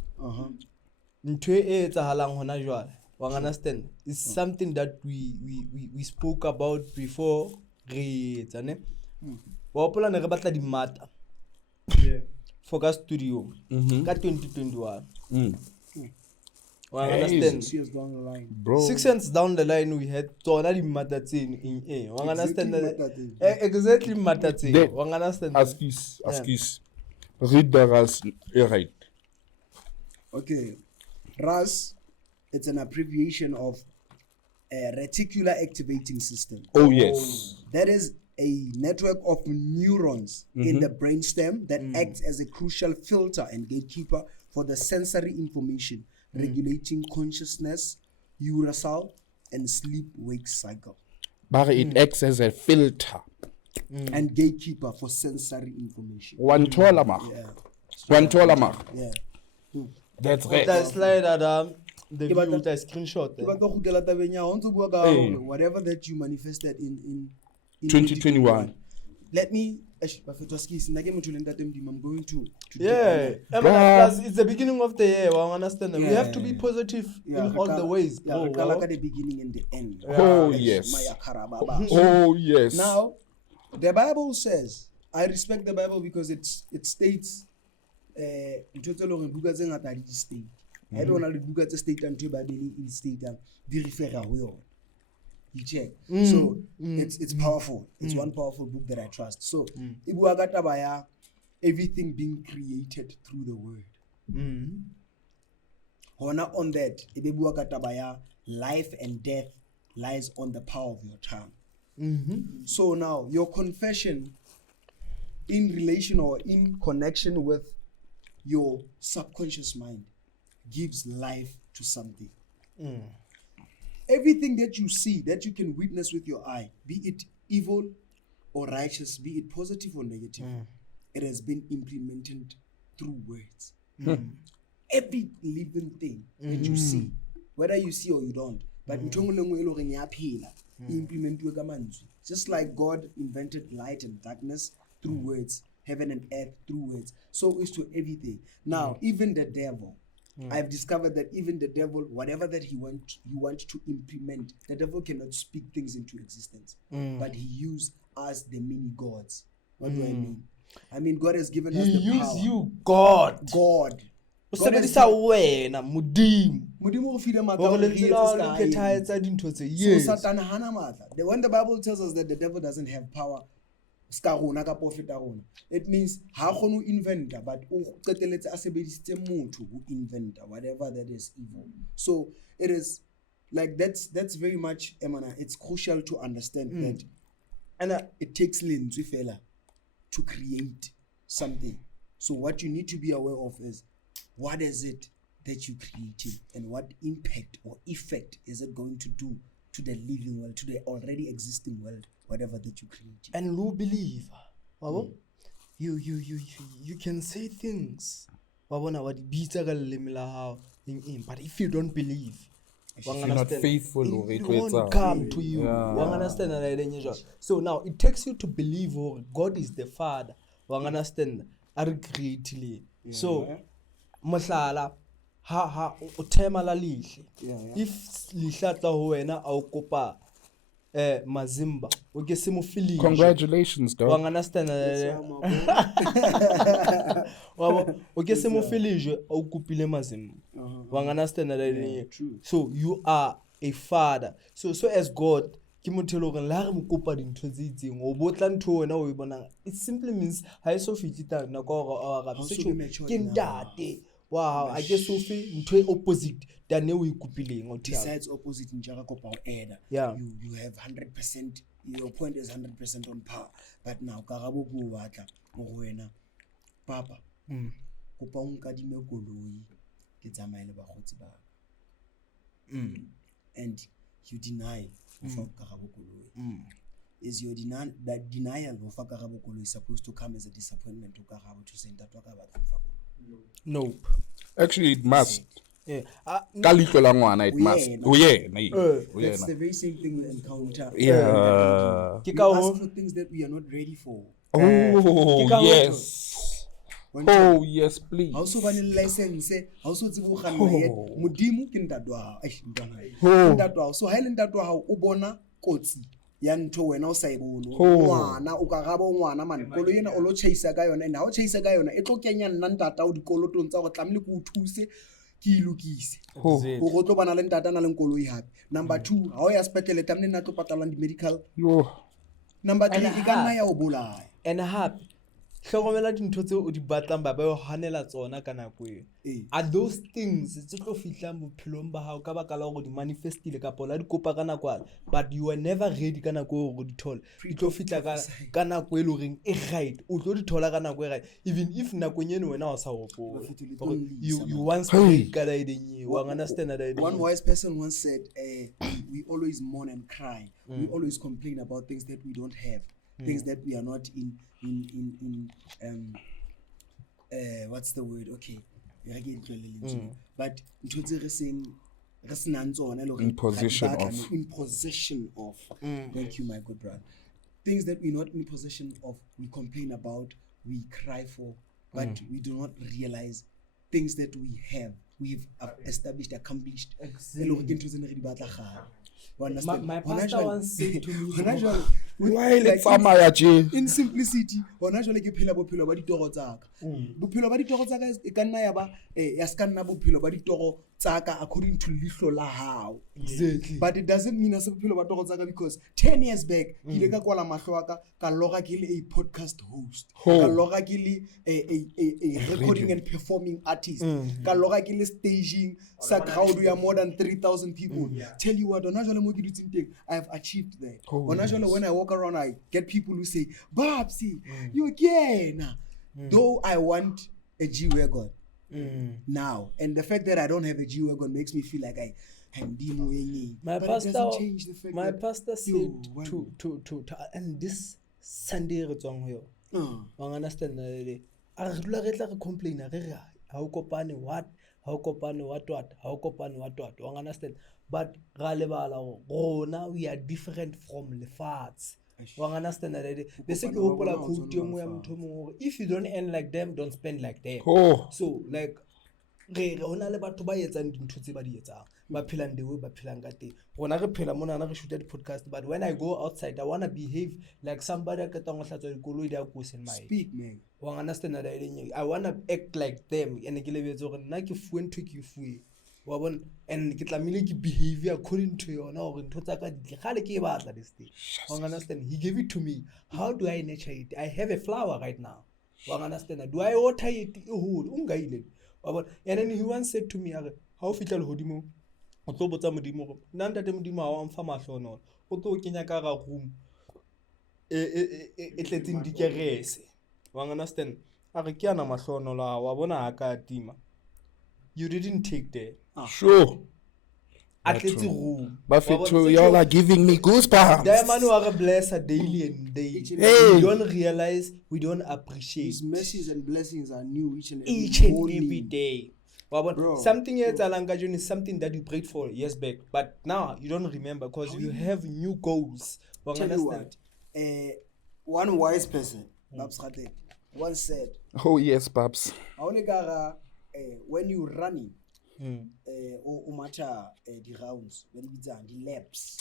Understand? It's something that we spoke about before. Focus Studio. 2021. Understand? 6 years down the line. Bro. 6 years down the line, we had Tonali Matatin in A. Understand? Exactly Matatin. Understand? Excuse. Read the Ras right. Okay. RAS, it's an abbreviation of a reticular activating system. Oh, yes. That is a network of neurons in the brainstem that acts as a crucial filter and gatekeeper for the sensory information, regulating consciousness, uracil, and sleep-wake cycle. But it acts as a filter. And gatekeeper for sensory information. One tolamach. Yeah. That's right. That's like that. The screenshot. Whatever that you manifested in 2021. Let me. I'm going to. It's the beginning of the year. I understand. We have to be positive in all the ways. The beginning and the end. Oh yes. Oh yes. Now, the Bible says, I respect the Bible because it states. I don't know the state and state you check. So it's powerful. It's one powerful book that I trust. So everything being created through the word. Honor on that, life and death lies on the power of your tongue. So now your confession in relation or in connection with your subconscious mind gives life to something. Everything that you see, that you can witness with your eye, be it evil or righteous, be it positive or negative, it has been implemented through words. Every living thing that you see, whether you see or you don't, but just like God invented light and darkness through words, heaven and earth through words, so is to everything. Now, even the devil, I've discovered that even the devil, whatever that he wants to implement, the devil cannot speak things into existence, but he used us the mini gods. What do I mean? I mean, God has given us the power. He used you, God. God. Usebenzisa wena mudimu. Mudimu ufile matha. So Satan hana matha. When the Bible tells us that the devil doesn't have power, it means how can invent, but invent whatever that is evil. So it is like that's very much it's crucial to understand that, and it takes to create something. So what you need to be aware of is what is it that you're creating, and what impact or effect is it going to do to the living world, to the already existing world, whatever that you create. And you believe, you can say things, but if you don't believe, if you're not faithful, it won't come to you. Yeah. So now it takes you to believe God is the Father. Understand? Greatly. So, masala ha utema la lihle. If lihlatla ho wena a kopa mazimba, o ke se mo feel. Congratulations, dog. Understand? O ke se mo feel o kopile mazimba. Understand? So you are a father. So as God, it simply means I so fit wow, I guess so feel opposite than we coupling. Besides opposite in Jarakopa Eda, you have 100%, your point is 100% on par. But now Karabo Guata Moena Papa Kupong Kadime Golui gets a mile about Hotiba. And you deny Karabokulu. Is your denial of Karabokulu is supposed to come as a disappointment to Karabo to send that about? Nope. Actually, it must. Yeah. It must. That's the very same thing we encounter. Yeah. We ask for things that we are not ready for. Oh, yes. Oh, yes, please. Also, when you license, also to Mudimu Kindadwa. So, Highland Dadwa, Ubona, Kotsi. Yanto when outside na ukagabo mwana man kolo yena olo chase ga yona na o chase ga yona e tlo kenya nna tata o dikoloto ntsa go tlamile go thuse ke ilukise go go tlo bana le ntata na le koloi hape. Number 2 ha o ya spetlele tamne na tlo patala di medical. Number 3 e ka nna ya o bolaya. And happy hlokomela dintho tse o di batlang ba ba hanela tsona ka nako e. Are those things tse tlo fihla bophelong ba hao ka baka la go di manifestile ka pola di kopa ka nako, but you were never ready ka nako go di thola. Di tlo fihla ka nako e loreng e right, o tlo di thola ka nako e right, even if nako nyene wena o sa hopo. You once prayed ka ideng wa understand that. One wise person once said, we always mourn and cry. We always complain about things that we don't have. Things that we are not in what's the word? Okay, but in possession of. Thank you, my good brother. Things that we're not in possession of, we complain about, we cry for, but we do not realize things that we have, we've established, accomplished. My pastor once said to me, in simplicity, ke phela bophelo ba ditoro tsaka. Bophelo ba ditoro tsaka e ka nna ya ba ya ska nna bophelo ba ditoro tsaka according to lihlo la hao. Exactly. But it doesn't mean as bophelo ba ditoro tsaka because 10 years back ile ka kwala mahlo aka ka loga ke le a podcast host, ka loga ke le a recording and performing artist, ka loga ke le staging sa crowd ya more than 3,000 people. Tell you what, ona jwale mo ke dutseng teng, I have achieved that. Ona jwale when I walk around, I get people who say, Babsy, you again. Though I want a G-Wagon now, and the fact that I don't have a G-Wagon makes me feel like I am demoing. But it doesn't change the fact my pastor said to and this Sunday I understand that I complain how kopane what understand, but now we are different from the farts. Understand that if you don't earn like them, don't spend like them. So like ona le batho ba etsang dintho tse ba di etsang ba phelang the way ba phelang ka teng. Rona re phela mona na re shoot the podcast, but when I go outside I want to behave like somebody ka tang go hlatswa dikoloi di a go send my speak man. Understand that I want to act like them and ke lebetse gore nna ke fuwe ntho ke fuwe wa bona, and ke tlamile ke behavior according to yona gore ntho tsa ka di gale ke batla this thing. Understand, he gave it to me. How do I nurture it? I have a flower right now. Understand, do I water it whole ungaile wa bona? And then he once said to me, how fitla le hodimo o tlo botsa modimo go nna ntate modimo wa mfa mahlono o tlo kenya ka ga room e tletseng dikerese. Understand, a re ke ana mahlono la wa bona a ka tima you didn't take there. Sure. Atleti room. Buffett, y'all are giving me goosebumps. Diamond are blessed daily and daily. Hey. We don't realize, we don't appreciate. His mercies and blessings are new each and every day. Bro, something else Alangajun is something that you prayed for years back, but now you don't remember because you have new goals. Tell you what, one wise person, Babs Radebe, once said, Oh yes, Babs. when you running, or matter the rounds, when we done the laps,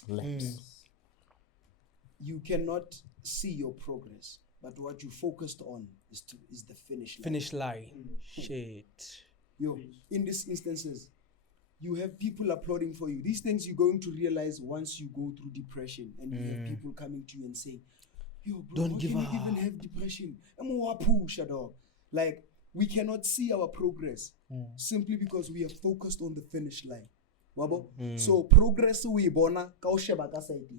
you cannot see your progress, but what you focused on is the finish line. Shit. Yo, in these instances, you have people applauding for you. These things you're going to realize once you go through depression and you have people coming to you and saying, yo, bro, don't give up. You even have depression? Like, we cannot see our progress simply because we are focused on the finish line. So progress we bona ka o sheba ka side.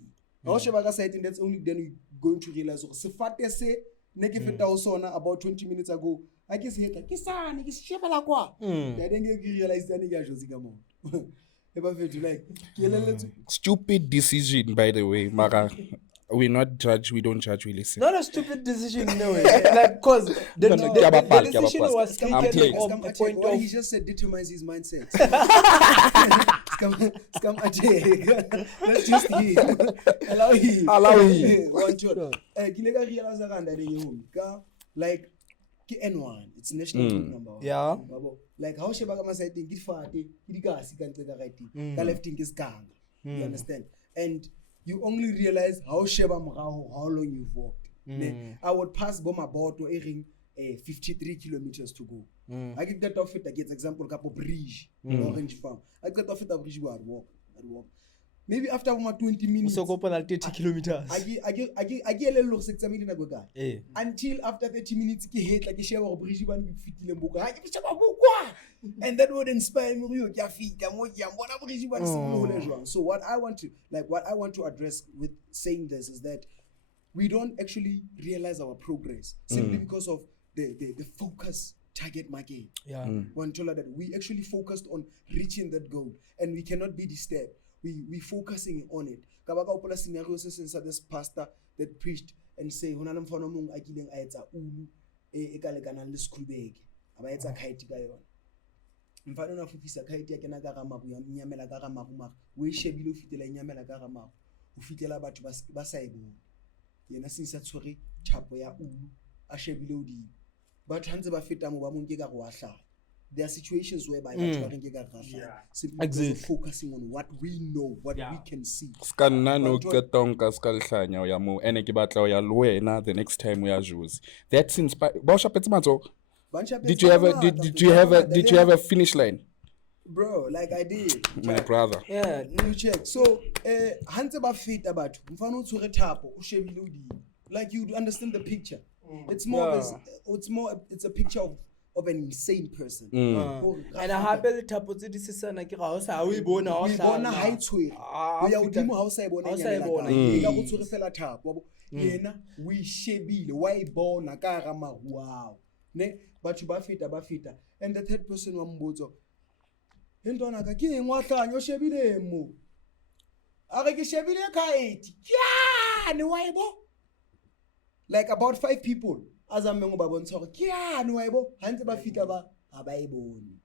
Ka o sheba ka side, that's only then we going to realize sefate se ne ke feta o sona about 20 minutes ago. I guess he ke sana ke shebela kwa. I didn't realize that nigga jozi ka mo. Stupid decision, by the way, Mara. We don't judge, we listen. Not a stupid decision, no way. Like, cause the decision was taken on a point what of... he just said determines his mindset. Let's just allow him. One shot. Like, N1, it's national number one. Yeah. Like, how she baga masai think it fati, it gas, it can't right. The left think is gang. You understand? And you only realize how long you've walked. I would pass Boma Board to airing 53 kilometers to go. I get that off it, I get example couple bridge, Orange Farm. I get off it a bridge where I'd walk. Maybe after 20 minutes. So go for 30 kilometers. I get a little 6 minutes ago. Until after 30 minutes, I hate like a share of bridge one with 50 lemboga. And that would inspire me. So what I want to address with saying this is that we don't actually realize our progress simply because of the focus target market. Yeah. One told that we actually focused on reaching that goal and we cannot be disturbed. We focusing on it. Kabaka upola scenarios since this pastor that preached and say honana mfana mong akileng a etsa ulu e kalekana le skrubeg aba etsa khaiti ka yona. Mfana na fufisa khaiti ya kena ka ramaku ya nyamela ka ramaku ma we shebile o fitela nyamela ka ramaku o fitela batho ba sa ebona yena sinsa tshwere thapo ya ulu a shebile o di batho hantse ba feta mo ba mong ke ka go ahla. There are situations whereby simply because of focusing on what we know, what we can see. The next time we are Jews. That's inspired. Did you have a finish line? Bro, like I did. My brother. Yeah, you check. So, like you understand the picture. It's it's a picture of an insane person. And I have a tapo to this is like a we born a high twin. We are dimo house I born we shebi why born a karama wow. Ne but you bafita. And the third person wa mbozo. Entona ka ke ngwa tlanyo shebile mo. A re ke shebile kaeti. Yeah, ni why bo? Like about 5 people. As I'm mengo ba bontsha gore ke yana wa ebo hantse ba fita ba ba ebone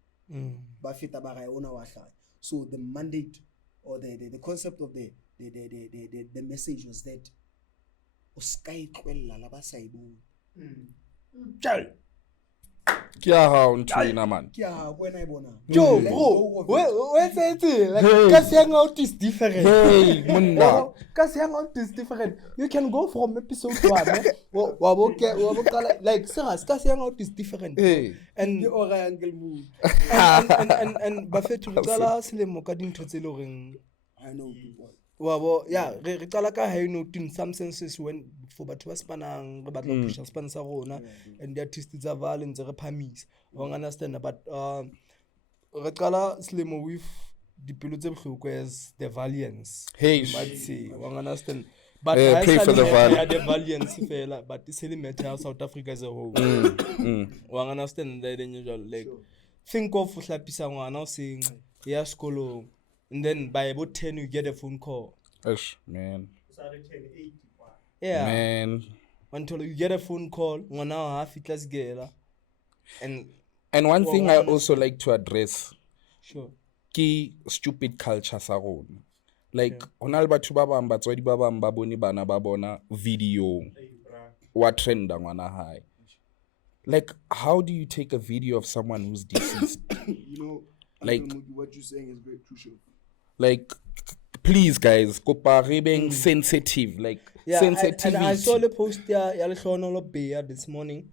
ba fita ba ga ona wa hlaya. So the mandate or the concept of the message was that o sky kwella la ba sa ebone child Kia ha untwina man. Kia when I bona. Yo, bro, what's it? Like, cause Hangout is different. Hey, munda. Cause Hangout is different. You can go from episode 1. Like, serious, cause Hangout is different. Hey. And the oriental move. And Buffett to Gala Slim Mokadin to Zeloring. I know people. Well, yeah, Ritalaka, I know in some senses when for Batwaspanang, but no push Spancerona, and the artists are Vaal and the Pamis. Won't understand, but Retala Slimo with the Pilots requires the Valiance. Hey, might say, won't understand. But pray for the Vaal. The Valiance, but it's really matter South Africa as a whole. Won't understand that in usual like. think of hlapisa ngwana o seng ya sekolong, and then by about 10 you get a phone call. Man. Yeah. Man. Until you get a phone call, ngwana wa ha fitla sigela. And one thing I also like to address, sure, ke stupid culture sa rona. Like hona le batho ba bang batswadi ba bang ba bone bana ba bona video wa trenda ngwana hae. Like, how do you take a video of someone who's deceased? You know, like what you're saying is very crucial. Like, please guys, kopa re being sensitive. Like, sensitivity. And I saw the post ya lehlono beya this morning.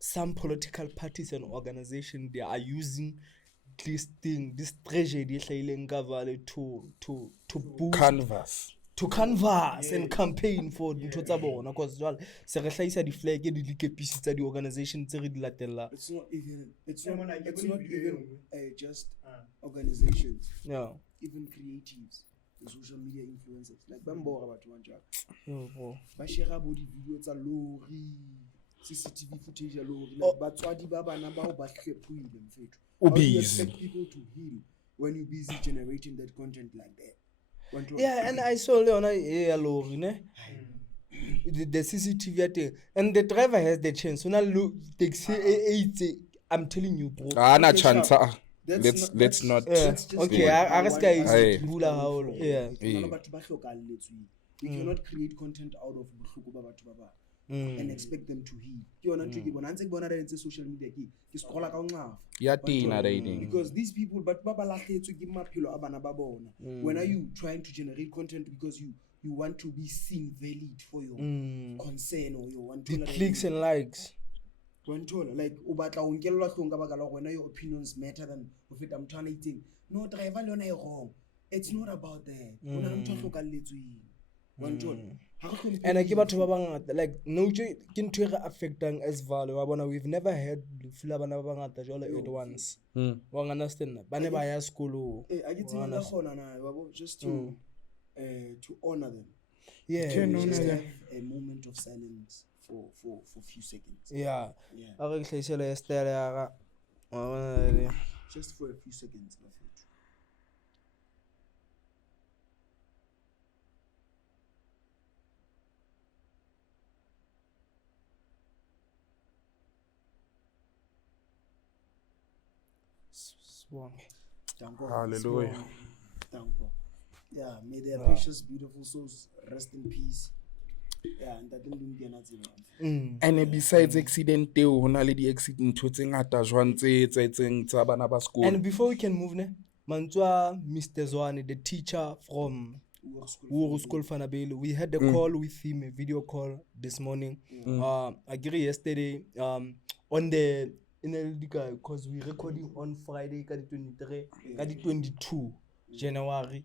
Some political parties and organizations, they are using this tragedy to boost, to canvas and campaign for ntho tsa bona, because jwale se re hlaisa di flag di dikepisi tsa di organizations tse re di latella. It's not even just organizations. Yeah. Even creatives, the social media influencers, like bambora batho ba njalo. Ba share bo di video tsa lori, CCTV footage ya lori, like batswadi ba bana ba ba hlephuile mfethu. How do you expect people to heal when you're busy generating that content like that? Yeah, and I saw Leona lori ne. The CCTV thing, and the driver has the chance. So now look, taxi I'm telling you, bro. Na chance. Let's not. Okay, I guess guys bula haolo. Yeah. We cannot create content out of bohloko ba batho ba ba and expect them to heal. Ke yona ntho ke bona ntse ke bona re ntse social media ke scrolla ka ngwafa. Ya tina rating. Because these people but ba ba lahletswe ke maphelo a bana ba bona. When are you trying to generate content because you want to be seen valid for your concern or you want to clicks and likes? Like o batla o nkellwa hlong ka baka la when your opinions matter than of it I'm trying to no driver le yona e wrong. It's not about that. Ona motho hlokalletsweng. And I give out to bangata like no ke ntho e re affectang as Vaal wa bona, we've never had fila bana ba bangata jalo at once. Wa understand ba ne ba ya sekolo. I get in khona na just to honor them. Yeah, just have a moment of silence for few seconds. Yeah. A re hlaisela ya style ya just for a few seconds. Hallelujah. Yeah, may their precious, beautiful souls rest in peace. Yeah, and that didn't get nothing. And besides accident, hona le di accident tse ngata jwang tse etseng tsa bana ba sekolo. And before we can move ne, mantswa Mr. Zwane, the teacher from Wuru School Vanderbijlpark, we had a call with him, a video call this morning. I agree yesterday on the because we recording on Friday ka di 23 ka di 22 January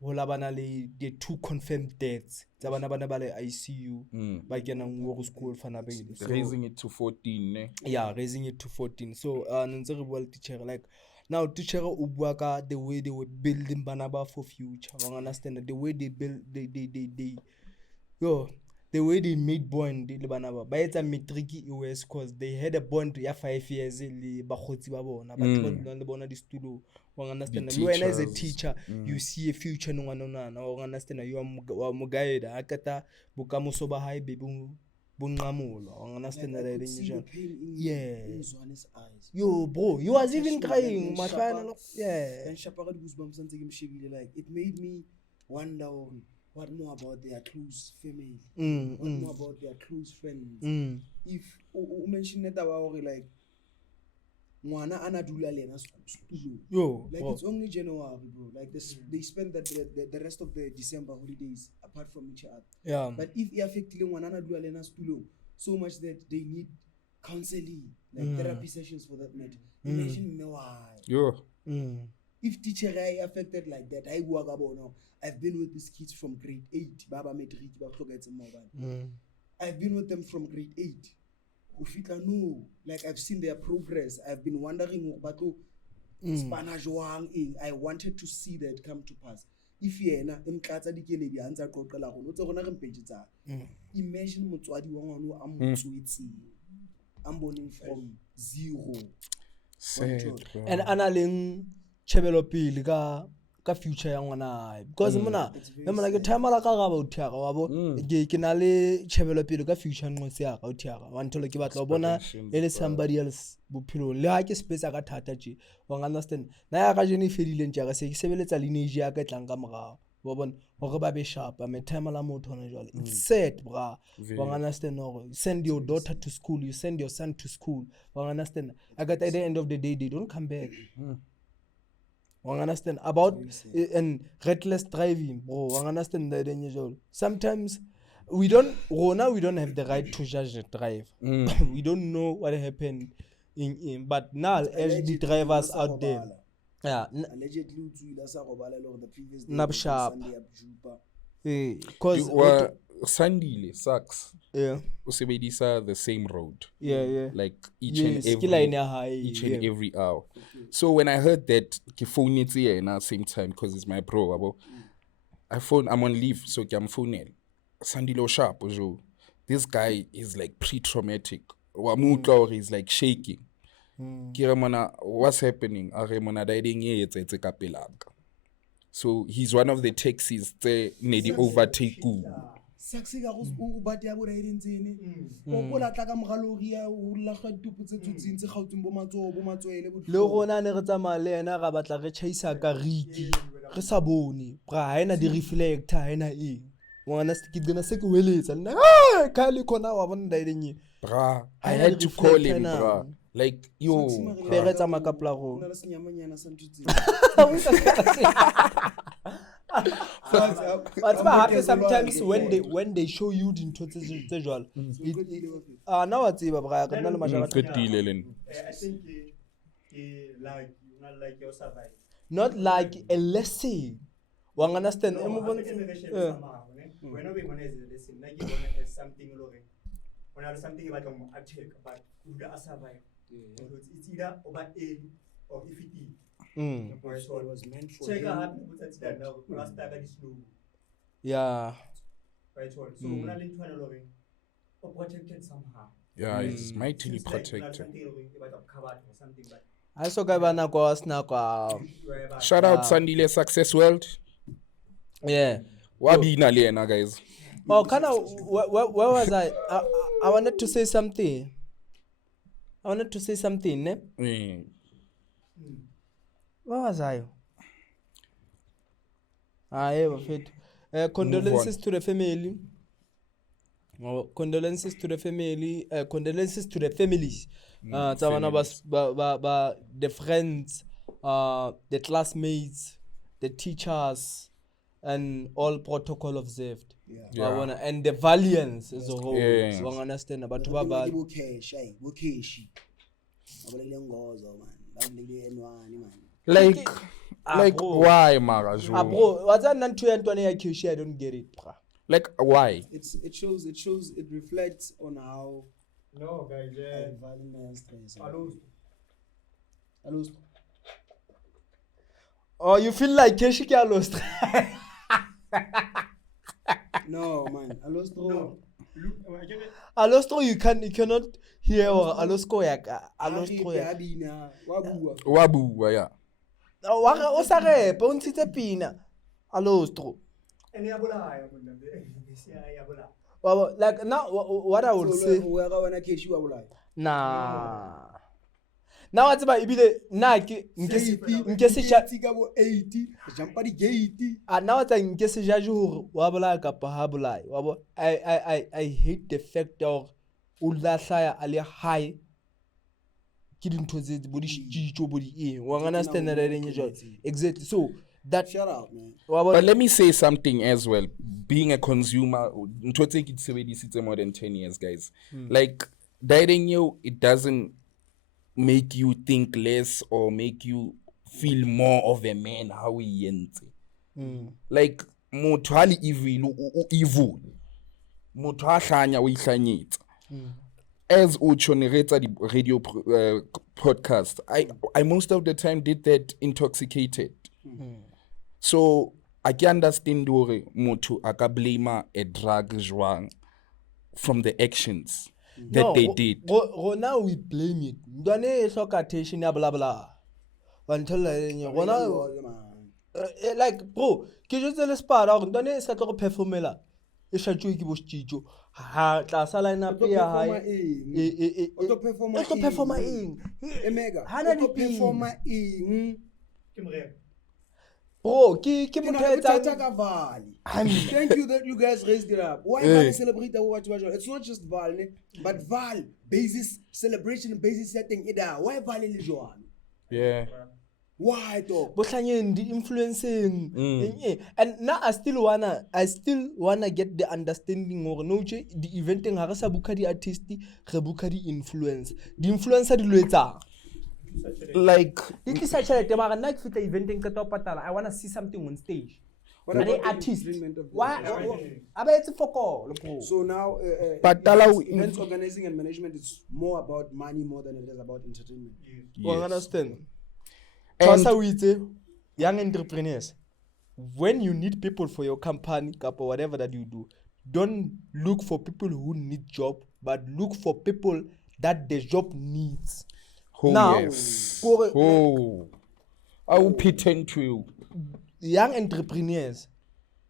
ho labana le the 2 confirmed deaths tsa bana ba le ICU ba kena Wuru School Vanderbijlpark, raising it to 14 ne. Yeah, raising it to 14. So ntse re bua teacher like now teacher o bua ka the way they were building bana ba for future. You understand the way they build the way they made bond le bana ba etsa matric US cause they had a bond ya 5 years le bagotsi ba bona batho ba dulang le bona di studio. You understand when as a teacher you see a future no ngwana. You understand you are mo guide akata bokamoso ba hae be bunqamola. You understand that yo bro, you was even crying my final. Yeah, and shapara di goosebumps ntse ke mshebile like it made me wonder what more about their close family, what more about their close friends. If you mention that about like Mwana anadula lena studio. Like it's only January, bro. Like this, they spend the rest of the December holidays apart from each other. Yeah. But if you affect Mwana anadula lena studio so much that they need counseling, like therapy sessions for that matter. Imagine me why. If teacher I affected like that, I work about now. I've been with these kids from grade 8. Baba matric, I've been with them from grade 8. Ufika no, like I've seen their progress. I've been wondering what Spanish in. I wanted to see that come to pass. If yena imkatsa dikelebi antsa qoqela go ntse gona re mpetsetsa. Imagine motswadi wa ngwana a motswetsi. I'm born from 0. Sad, bro. and ana leng chebelo pele ka future ya ngwana hae because mona ke time la ka ga ba uthiaga wa bo ke na le chebelo pele ka future ngwe se ya ga uthiaga wa ntolo ke batla bona ele somebody else bophelo le ha ke space ka thata tje wa understand na ya ga jeni fedile ntja ga se ke sebeletsa lineage ya ka tlang ka morao wa bona hore ba be sharp a me time la motho hona jwale it's sad bra wa understand no send your daughter to school you send your son to school wa understand at the end of the day they don't come back I understand about and reckless driving, bro. I understand that sometimes we don't have the right to judge the drive. We don't know what happened in but now as the drivers out there, allegedly the previous day nab sharp. Because Sandile sucks. Yeah. Usebedisa the same road. Yeah. Like each and every hour. So when I heard that ke phone it here na same time because it's my bro, I'm on leave, so I'm phoning. Sandilo sharp, jo. This guy is like pre-traumatic. Wamutla he's like shaking. Kiramana, what's happening? Aremana daiding ye it's kapelaka. So he's one of the taxis that need to overtake you. Sexy ga go bati ya bo raiding tsene o la tla ka mogaloria o la ga diputse tsotsintse gautseng bo matsoele bo le gona ne re tsamaya le ena ga batla re chase ka riki re sa bone bra ha ena di reflector ha ena eng ngwana se ke dina se ke weletsa nna ka le kona wa bona daiding bra I had to call him bra like yo bere tsa makapla go na le senyamanyana sa ntutse but sometimes when they show you the ntho tse jwalo now wa tseba bra ka nna le majara I think like your survive not like a lesson wa understand when we want is a lesson like you want as something lore when are something about attack but could survive it's either over A or if it is it was meant for check him. out that now last time is slow yeah right so when I link to another or protected somehow it's mightily protected. Something but I saw ka bana kwa snakwa Shout out Sandile Success World. Yeah. Wabina lena guys. Oh, where was I? I wanted to say something. Ne? Where was I? Condolences to the family. Condolences to the family. Condolences to the families. The friends, the classmates, the teachers, and all protocol observed. And the valiance as a whole. You understand about Ngoza, Like why, Maraju? Bro, what's that nan 2 and 20 IQ? I don't get it, bro. Like why? It reflects on how no guys Oh, you feel like Keshi ke lost. No man, no Alostro you cannot hear or Alosco yaka Alostro Abina Wabu, yeah. O sa re po ntse pina Alostro. and yabola Like now what I would say wa ga wena keshi wa bolai nah. Now what's about ibile na ke nke se tika bo 80 jampa di gate now what's nke se judge hore wa bola ka pa ha bolai wa bo I hate the fact of ulla hlaya ale high ke dintho tse bodi tshitso bodi e wa understand that exactly so that shut up man but let me say something as well. Being a consumer, it's more than 10 years, guys. Like, dating you, it doesn't make you think less or make you feel more of a man. How we enter. Like, motwali evil. Motwashanya we shanyit. As Uchonireta the radio podcast, I most of the time did that intoxicated. So I can understand dore motho aka blame a drug jwang from the actions. that they did. Now we blame it. Ndwane e hloka attention ya bla bla. Wa ntholla eng like bro, ke jotse le spara gore ndwane e sa tlo go performela. E shatjwe ke bo Chicho. Ha tla sala ina pe ya hae. O to performa eng? Mega. Hana di performa eng? Ke morero. Bro, ke motho Tata ka Vaal. Thank you that you guys raised it up. Why Vaal celebrate what? It's not just Vaal, but Vaal basis celebration basis setting ida. Why Vaal le jwang? Yeah. Why though? Bohlanyeng di influencing. And now I still wanna get the understanding or no the eventing ha re sa buka di artist re buka di influence. Di influencer di lo etsa. Like It is such a tema na ke fita eventing ka to patala. I want to see something on stage. What An about artist. the entertainment of Why? the- It's for call. So now, Patala events organizing and management is more about money more than it is about entertainment. You understand? And- Tosa we say, young entrepreneurs, when you need people for your company or whatever that you do, don't look for people who need job, but look for people that the job needs. Oh, Now, yes. for- Oh, I will pretend to you. young entrepreneurs,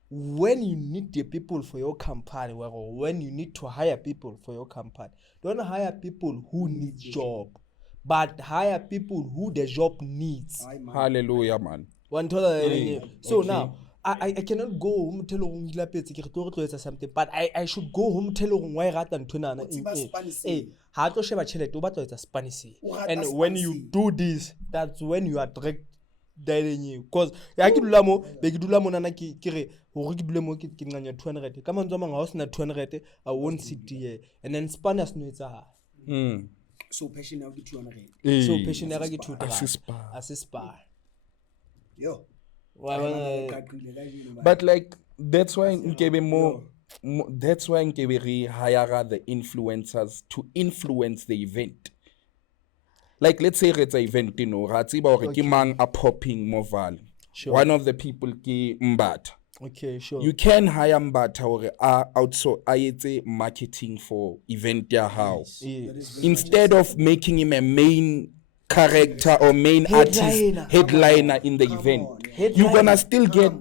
when you need the people for your company, or when you need to hire people for your company, don't hire people who need job, but hire people who the job needs. Hallelujah, man. So now I cannot go home tell something, but I should go home tell why rata nthona ha tlo sheba chelete o batla etsa Spanish. And when you do this, that's when you attract dining because ya ke dula mo be ke dula mona na ke re hore ke dule mo ke nganya 200 ka manzo manga ha sena 200 I won't sit here and then Spanish no etsa So passion now get 200. so patient ya ke 200 assist bar Yo. But like that's why nkebe that's why nkebe re hire the influencers to influence the event. Like let's say it's an event, you know, ra tsiba hore ke mang a popping mo Vaal. One of the people ke Mbatha. okay sure You can hire Mbatha hore a etse marketing for event ya hao. Instead of making him a main character or main headliner in the event, you're gonna still get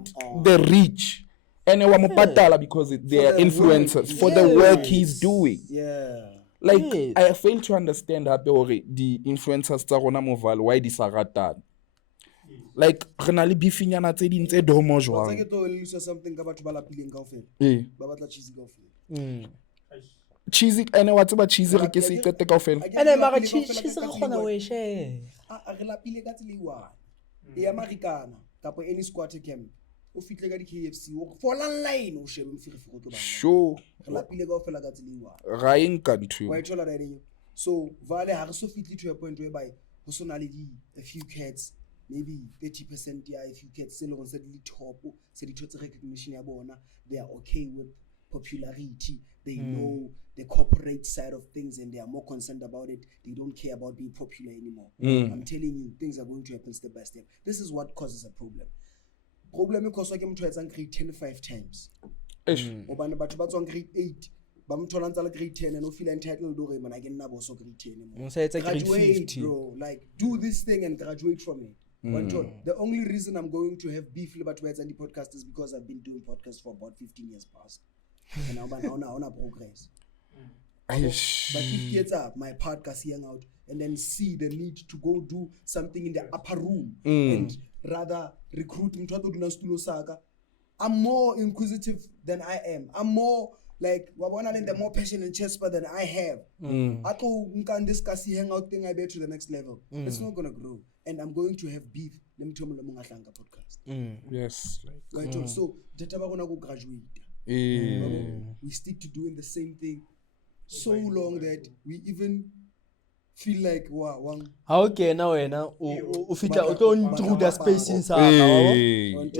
the reach and wamupatala because they are influencers for the work he's doing. Yeah. Like I fail to understand hape hore the influencers tsa rona mo Vaal why di sa ratana. Like re na le beefinyana tse ding tse domo jwang. Ke to lisa something ka batho ba lapileng kaofela. Ba batla cheese kaofela. Cheesy ene wa tseba cheesy re ke se iqete kaofela. ene mara cheese re kgona we share Re lapile ka tsela e one. E Americana kapo any squatter camp. O fitle ka di KFC o fola line o shebe mfirifiri tlo ba. Sure. Re lapile kaofela ka tsela e one. Ra eng country. Wa ithola direng. So Vaal ha re so fitle to a point whereby ho sona le a few cats, maybe 30% ya a few cats se le go se di top se di thotse recognition ya bona. They are okay with popularity. They know the corporate side of things and they are more concerned about it. They don't care about being popular anymore. I'm telling you, things are going to happen step by step. This is what causes a problem. Problem because I came to grade 10 5 times. Obana batho ba tswang grade 8 ba mthola ntsa le grade 10 and no feel entitled do re mana ke nna bo so grade 10 anymore. Graduate, bro, like do this thing and graduate from it. The only reason I'm going to have beef with batho ba etsa di podcast is because I've been doing podcasts for about 15 years past. And now I progress. But 50 years up, my podcast Hangout, and then see the need to go do something in the upper room and rather recruit him to Saka. I'm more inquisitive than I am. I'm more like the more passion and chespa than I have. I can discuss the Hangout thing I bet to the next level. It's not gonna grow. And I'm going to have beef. Let me tell you podcast. Yes. So Tetaba gonna go graduate. We stick to doing the same thing so long that we even feel like wow. Okay, now o fitla o tlo intrude space inside.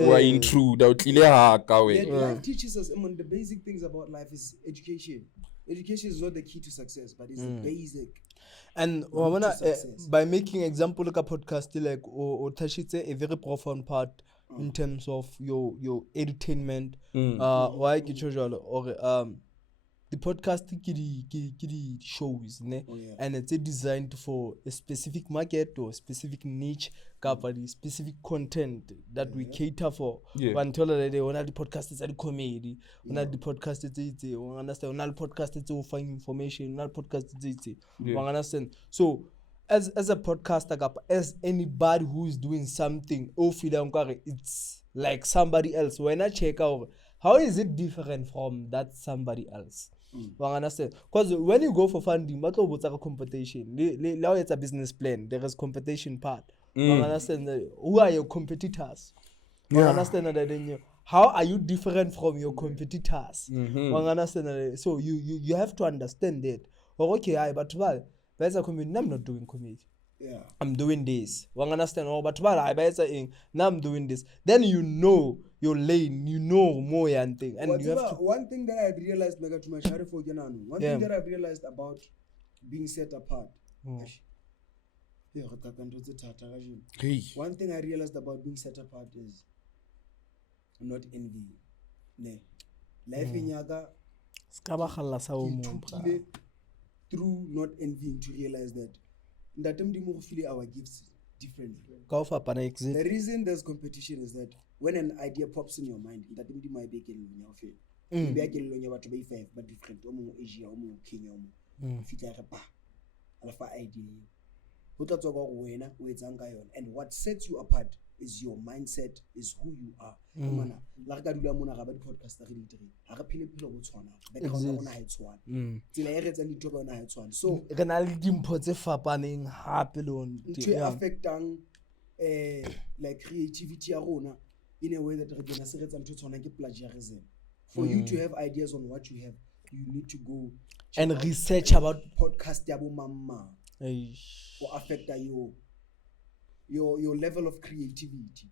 Wa intrude o tlile haka we. Life teaches us the basic things about life is education. Education is not the key to success, but it's the basic. And by making example like a podcast like or touches a very profound part in terms of your entertainment why or the podcast ke di shows ne and it's designed for a specific market or specific niche kapa the specific content that we cater for. One tola le ona di podcast tsa di comedy, ona di podcast tse itse, you understand, ona di podcast tse o find information, ona di podcast tse itse, you understand. So as a podcaster kapa as anybody who is doing something o feel it's like somebody else, when I check out how is it different from that somebody else? You understand? Because when you go for funding, but it's a competition. Now it's a business plan. There is competition part. You understand? Who are your competitors? You understand that? How are you different from your competitors? You understand? So you have to understand that. Or okay, but well, there's a community. I'm not doing comedy. I'm doing this. You understand? Oh, but well, now I'm doing this. Then you know your lane, you know more and thing. And you have to. One thing that I've realized, one thing that I've realized about being set apart. One thing I realized about being set apart is not envy. Life in Yaga through not envying to realize that our gifts differently. The reason there's competition is that when an idea pops in your mind, that might be five but different. Asia, Kenya, idea. And what sets you apart is your mindset, is who you are. So to affect like creativity in a way that plagiarism. For you to have ideas on what you have, you need to go and research about podcast mama or affect your level of creativity.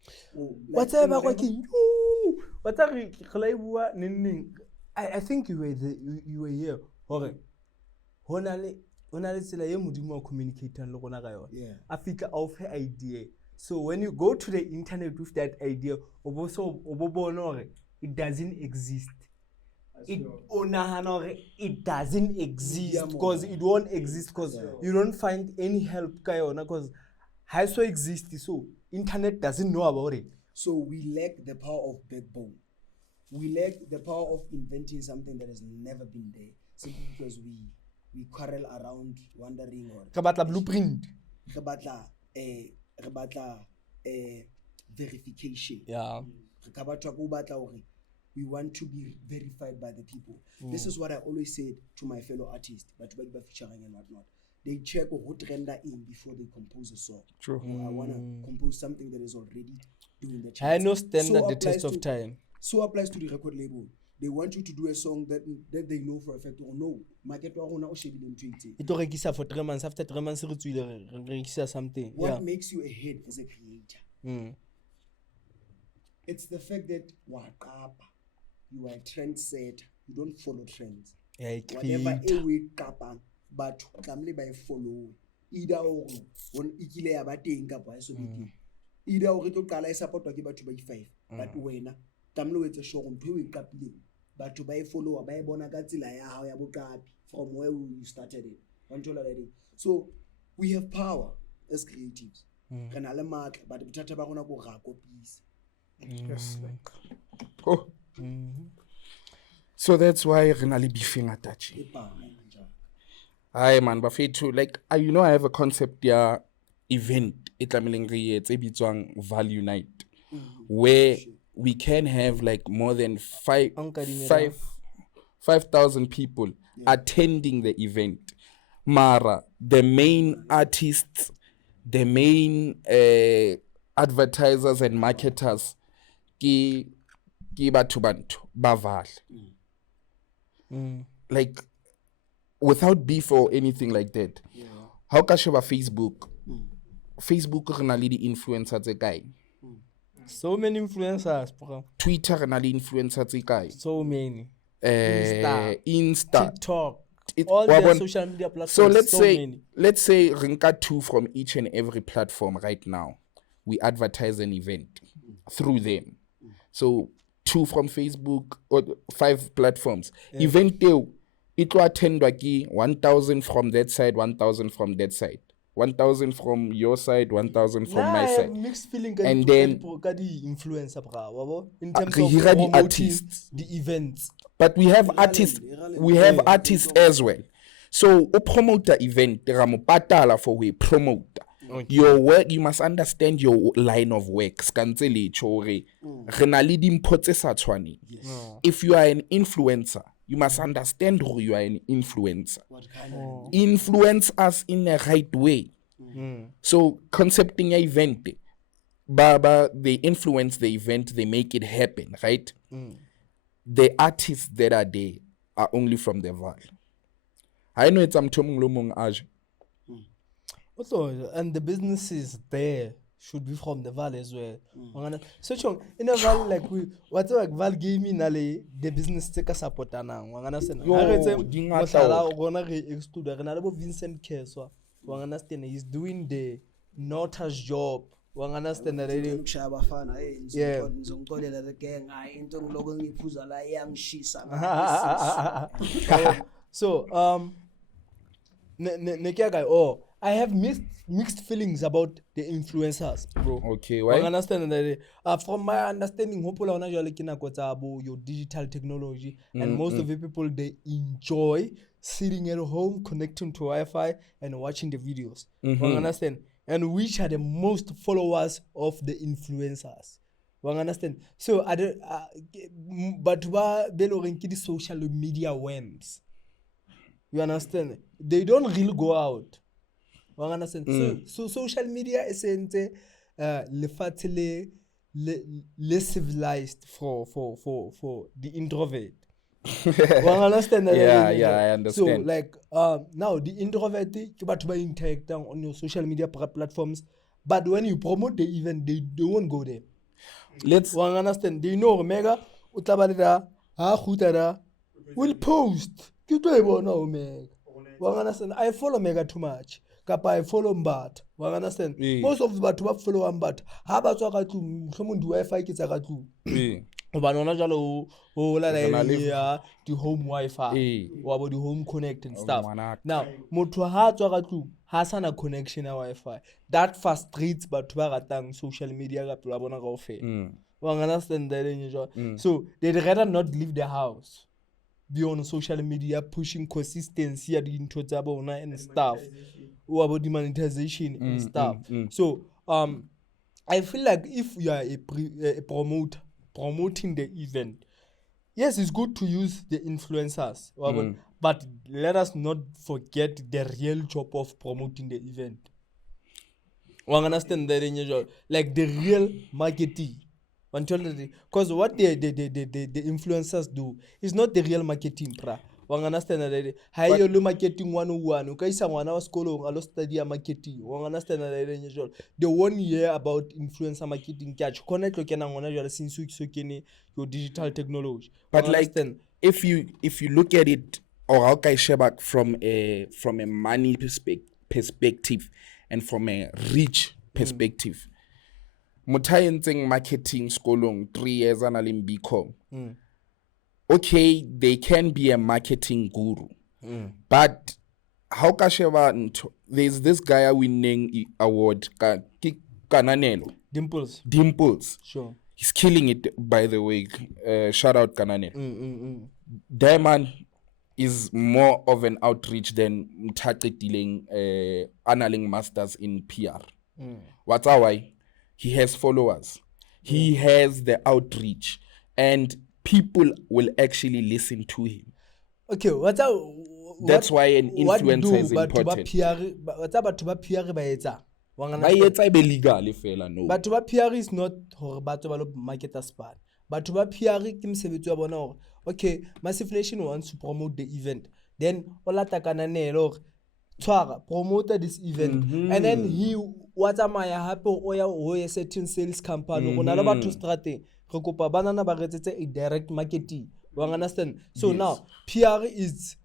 I think you were here. Okay. Africa of her idea. So when you go to the internet with that idea, it doesn't exist. It doesn't exist because it won't exist because you don't find any help because has so exist, so internet doesn't know about it. So we lack the power of backbone. We lack the power of inventing something that has never been there, simply because we quarrel around wondering or kabatla blueprint, kabatla verification. We want to be verified by the people. This is what I always said to my fellow artists, but featuring and whatnot. They check what render in before they compose a song. True. I want to compose something that is already doing the charts. I know standard the test of time. So applies to the record label. They want you to do a song that they know for a fact or no. Market or no it register for 3 months. After 3 months, register something. What makes you ahead as a creator? It's the fact that you are a trendsetter. You don't follow trends. Whatever we kappa, but family by follow. Either or on ikile abateng kapa so big. Either or to kala support wa ke batho ba 5. But wena tamlo wetse show ntwe we kapile. Batho ba follow ba bona ka tsela ya hao ya bokapi from where you started it. So we have power as creatives. Kana le matla but bothata ba rona go ra copies. Yes. Oh. So that's why Renali beefing attached. Hi man, but too like you know I have a concept here event Vaal Unite where we can have like more than 5,000 people attending the event. Mara, the main artists, the main advertisers and marketers ki batho ba Vaal. Like without beef or anything like that. How can you Facebook? Facebook rena le di-influencer tse kae? So many influencers, bro. Twitter rena le influencer tse kae? So many. Insta. TikTok. All the social media platforms. So let's say rinka 2 from each and every platform right now. We advertise an event through them. So 2 from Facebook or 5 platforms. Event it will attend 1,000 from that side, 1,000 from that side, 1,000 from your side, 1,000 from my side. Mixed feeling And then influencer in terms the of promoting artists. the events. But we have artists. We have artists as well. So, a promoter event, there are patala for we promote. Okay. Your work, you must understand your line of work. If you are an influencer, you must understand who you are an influencer. Influence us in the right way. So, concepting an event, Baba, they influence the event, they make it happen, right? The artists that are there are only from the Vaal. I know it's Amtomung Aj. Also, and the businesses there should be from the Vaal as well. So, in the Vaal, like whatever Vaal gave me, the business take a support now. Vincent Keswa, he's doing the nota's job. Understand that so I have mixed feelings about the influencers, bro. Okay, why? Understand that from my understanding, hopefully your digital technology, and most of the people, they enjoy sitting at home, connecting to Wi-Fi and watching the videos. Understand? And which are the most followers of the influencers. Understand? So but the social media worms. You understand? They don't really go out. Understand? So social media is less civilized for the introvert. Understand that? Yeah, I understand. So like now the introvert you interact on your social media platforms, but when you promote the event, they won't go there. Let's understand. They know Mega will post. Understand? I follow Mega2much. I follow Mbat. Understand? Most of the Batu follow Mbat. How about someone do Wi-Fi kids the home Wi-Fi or the home connect and stuff. Now, Motuha has a connection to Wi-Fi. That frustrates Batu social media. Understand that? So they'd rather not leave the house. Be on social media pushing consistency into and stuff. Or about the monetization and stuff. So I feel like if you are a promoter promoting the event, yes, it's good to use the influencers, but let us not forget the real job of promoting the event. Understand that? Like the real marketing. Because what the influencers do is not the real marketing. Understand that? How you marketing 101? Okay, someone else school alo study marketing. Understand that? The 1 year about influencer marketing catch connect since your digital technology. But like, if you look at it, or how can I share back from a money perspective and from a reach perspective. Mutayenting marketing skolong 3 years analim BCom. Okay, they can be a marketing guru. But how kasheba there's this guy winning award Kananelo. Dimples. Sure. He's killing it, by the way. Shout out Kananelo. That man is more of an outreach than Mtate dealing analing masters in PR. What's why? He has followers. He has the outreach. And people will actually listen to him. Okay, that's why an influencer is important. What's about PR no. But PR is not but marketers part. But PR okay, Massive Nation wants to promote the event. Then promoted this event, and then he what am I happy or a certain sales company to start a direct marketing. Understand? So now PR is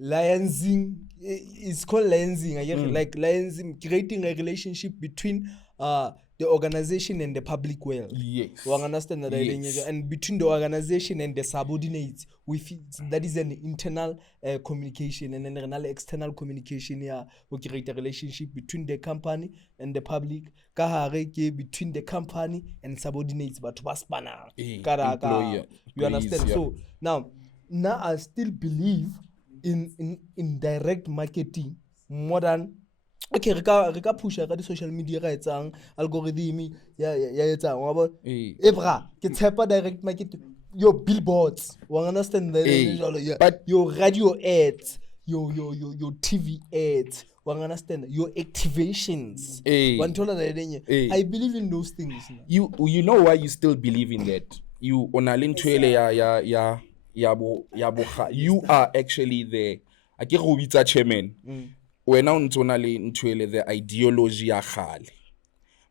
lensing. It's called lensing. Like lensing, creating a relationship between the organization and the public world. Yes. You understand that? Yes. And between the organization and the subordinates, that is an internal communication, and then an external communication. Yeah, we create a relationship between the company and the public. Between the company and subordinates, but employer. You understand? Yeah. So now I still believe in direct marketing more than. Okay, re ka pusha ka di social media ga etsang algorithm ya etsang wa bona ebra ke tshepa direct marketing your billboards you understand that but your radio ads your TV ads you understand your activations I believe in those things now. You know why you still believe in that? You onalin twele you are actually the akere go bitsa chairman wena o ntse le ntwele the ideology ya khale.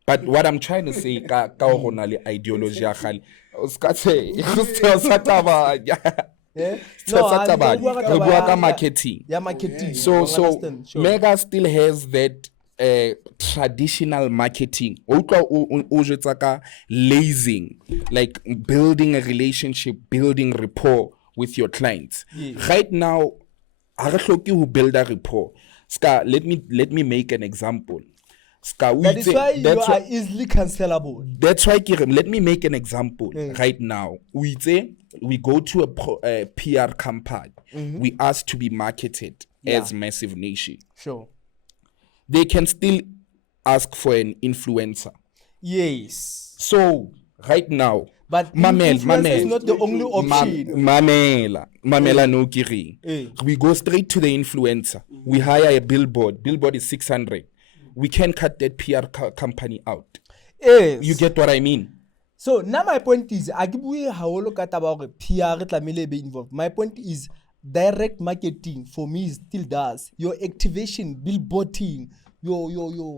But what I'm trying to say ka o na le ideology ya khale o ska se sa taba marketing. Yeah, marketing. So Mega still has that traditional marketing. Lazing, like building a relationship, building rapport with your clients. Right now, I who build a rapport. Ska, let me make an example. Ska, that is why you are easily cancelable. That's why, Kirim, let me make an example right now. We go to a PR campaign. We ask to be marketed as Massive Nation. Sure. They can still ask for an influencer. Yes. So, right now, but influencer is not the only option. Mamela no kiri. We go straight to the influencer. We hire a billboard. Billboard is 600. We can cut that PR company out. Yes. You get what I mean? So now my point is, I give you how look at about PR be involved. My point is direct marketing for me still does. Your activation, billboarding, your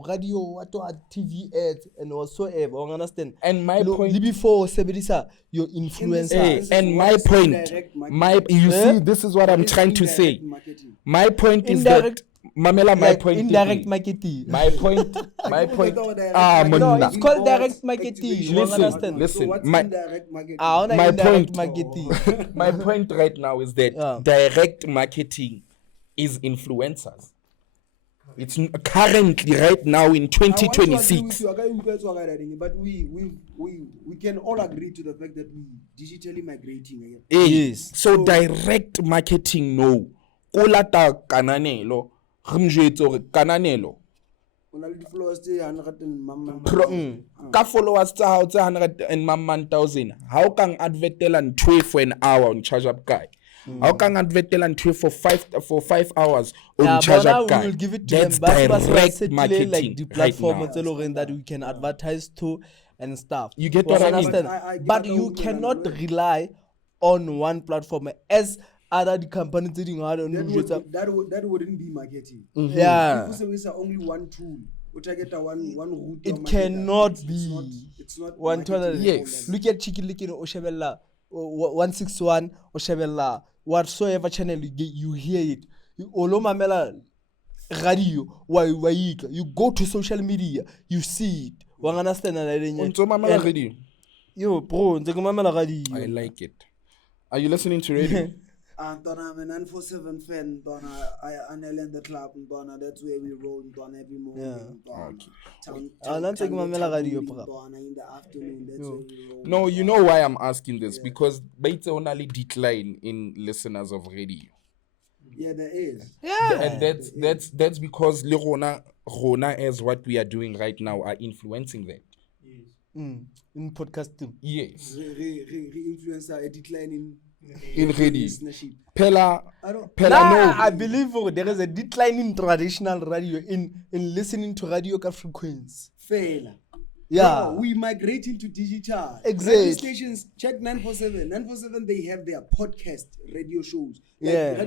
radio, TV ads, and whatsoever. You understand? And my point before your influencer. And my point, you see, this is what I'm trying to say. My point is that Mamela, my point indirect marketing. My point. No, it's called direct marketing. Listen. So what's indirect marketing? My point right now is that direct marketing is influencers. It's currently right now in 2026. But we can all agree to the fact that we digitally migrating. Yes. So direct marketing, no. Olata kananelo. Kananelo. Ka followers tsa hao tsa 100,000. How can advertela ntwe for an hour on charge up guy? How can advertela ntwe for 5 hours on charge up guy? We will give it to That's them. direct marketing, like the platforms that we can advertise to and stuff. You get what I mean? But you cannot rely on one platform as other companies that wouldn't be marketing. Yeah. If it's only one tool, which I get one route. It cannot be. It's not one tool. Yes. Look at Chicken Likin Oshabella 161 Oshabella whatsoever channel you hear it. Olomamela radio you go to social media, you see it. You understand that? Radio. Yo, bro, radio. I like it. Are you listening to radio? I'm a 947 fan. I in the club. That's where we roll. Every morning. In the afternoon. That's where we roll. No, you know why I'm asking this? Because it's only decline in listeners of radio. Yeah, there is. Yeah, and that's because Rona as what we are doing right now are influencing that. Yes. In podcasting. Yes. Influencer a decline in radio. Pella, no. I believe there is a decline in traditional radio in listening to radio frequency. Fail. Yeah. No, we migrate into digital. Exactly. Radio stations, check 947. 947, they have their podcast radio shows. Yeah.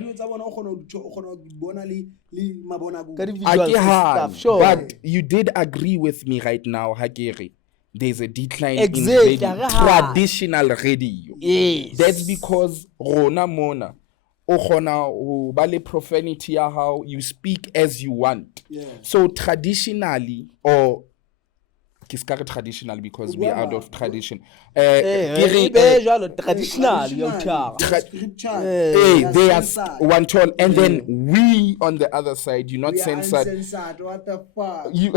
Sure. But you did agree with me right now, Hageri. There's a decline in radio, traditional radio. Yes. That's because Rona Mona, Ochona, Bale profanity, how you speak as you want. Yeah. So traditionally, or Kiskari traditional because we Wow. are out of tradition. Traditional, Scripture. They are censored. one tall, and then we on the other side, you're not We are censored. uncensored. What the fuck? You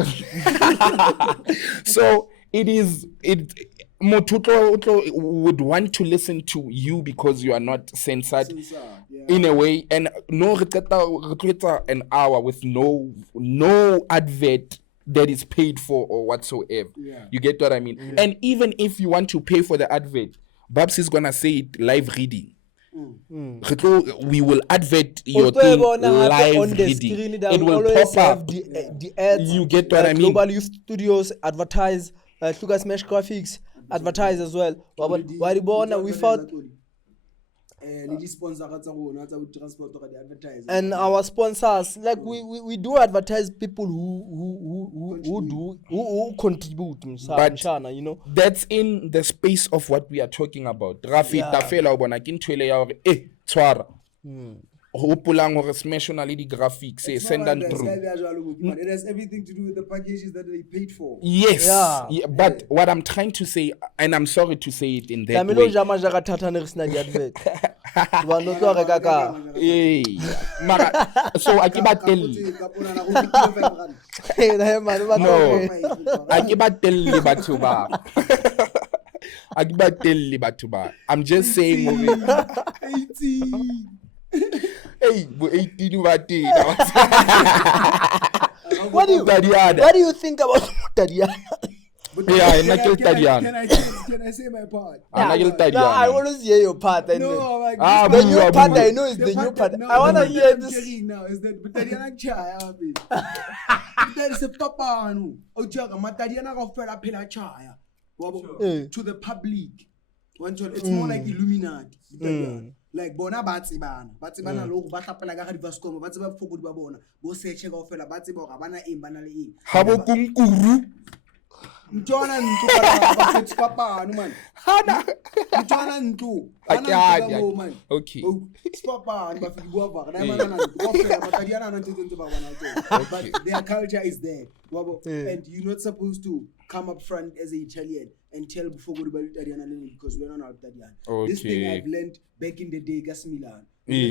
so it Motutlo would want to listen to you because you are not censored Censored, yeah. in a way, and no an hour with no advert that is paid for or whatsoever. Yeah. You get what I mean? And even if you want to pay for the advert, Babs is gonna say it live reading. We will advert your thing live on the reading. screen, It will pop up. the ads. You get what I mean? Global Youth Studios advertise. Lucas Mesh Graphics advertise as well. We fought. And our sponsors, like we do advertise people who contribute, But you know. that's in the space of what we are talking about. Rafi tafela o bona ke ntwele ya hore tshwara. Hopolang hore smash on the graphics send and through. It has everything to do with the packages that they paid for. Yes. Yeah, but what I'm trying to say, and I'm sorry to say it in that way. So I keep telling. No, I keep telling Batuba. I keep telling Batuba. I'm just saying. 80. Hey, 18 What do you think about Tadiana? Yeah, I'm not Tadiana. Can I say my part? I'm not Tadiana. No, I want to hear your part. And No, like the new part I know is the new part. I want to hear this. Now is that Tadiana chaya abi. There is a papa anu. Ojaga Tadiana go fela phela chaya. To the public. It's more like Illuminati. Like bona batsibana lo ba hlapela ka ga divascomo ba tseba fokodi ba bona bo search ka ofela ba tseba ga bana eng bana le eng ha bo kunkuru ntwana ntlo ba search papa no man hana ntwana ntlo man okay papa ba fi bua ba na mana go ofela ba tadiana na ntse ba bana to but their culture is there and you're not supposed to come up front as an Italian and tell before because we're not Italian. Okay. This thing I've learned back in the day, gas Milan. When it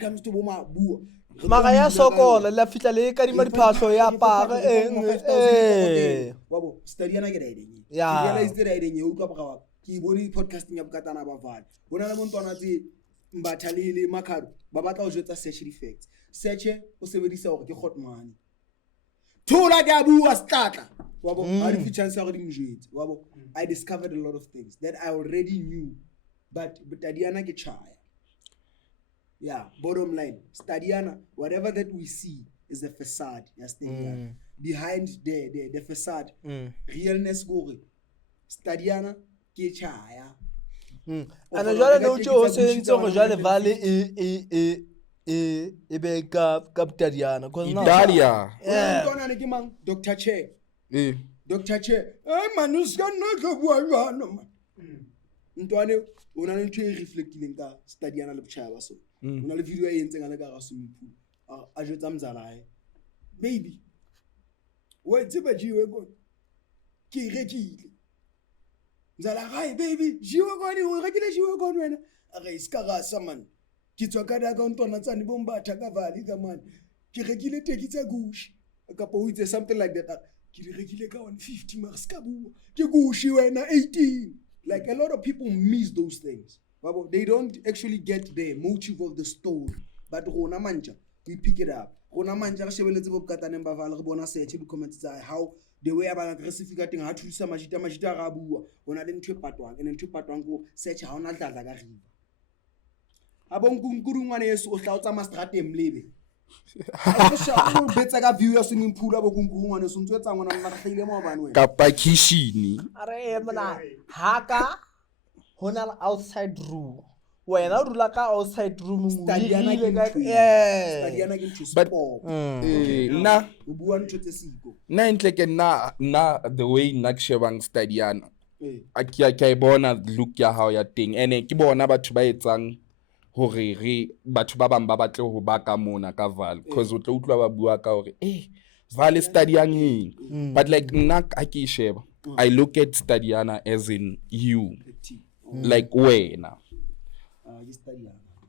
comes to Magaya sokola la fitla le ka di madiphahlo ya pare Stadiana get it. Yeah. Realize that I didn't ki boni podcasting ya bukatana ba Vaal bona le montwana tse mbathalele makharu ba batla o jwetsa search effects search o sebedisa hore ke hot money thola ke abua stata wabo ha di features ya go di mjwetse wabo I discovered a lot of things that I already knew but Tadiana ke chaya. Yeah, bottom line Stadiana, whatever that we see is the facade. Yes, behind the facade realness go Stadiana chaya. And jwale no tjo o sentse go jwale Vaal e be ka Tadiana cause now Italia ntona ne ke mang Dr. Che Dr. Che manu ska nna go bua jwana man ntwane ona le ntwe reflecting ka Stadiana le bchaba so ona le video e entseng ana ka ga swimming pool a jwetsa mzala hae baby wa tseba jiwe go ke rekile mzala hae baby jiwe go ni o rekile jiwe go wena aga iska ga saman ke tswa ka da account ona tsane bombatha ka Vaal ka man ke rekile teki tsa gushi ka po itse something like that ke di rekile ka 150 marks ka bua ke gushi wena 18. Like a lot of people miss those things. They don't actually get the motive of the story. But rona manja, we pick it up. Rona manja re shebeletse bo bukatane ba Vaal re bona search di comments tsa how the way about aggressificating ha thusa majita ga bua bona le ntwe patwang ene ntwe patwang go search ha ona tlatla ka riba. Abong kunkurungwane yeso o tla o tsa mastrate mlebe. Afosha o betsa ka view ya swimming pool abo kunkurungwane so ntwe tsa ngwana nna khile mo bana wena. Kapa kishini are mona haka hona outside room wena o dula ka outside room Stadiana ke but na o bua ntwe tse siko na ntle ke na the way nna ke shebang Stadiana ke a bona look ya hao ya teng ene ke bona batho ba etsang hore re batho ba bang ba batle ho ba ka mona ka Vaal because o tlo utlwa ba bua ka hore Vaal study yang eng but like nna a ke sheba I look at Stadiana as in you like wena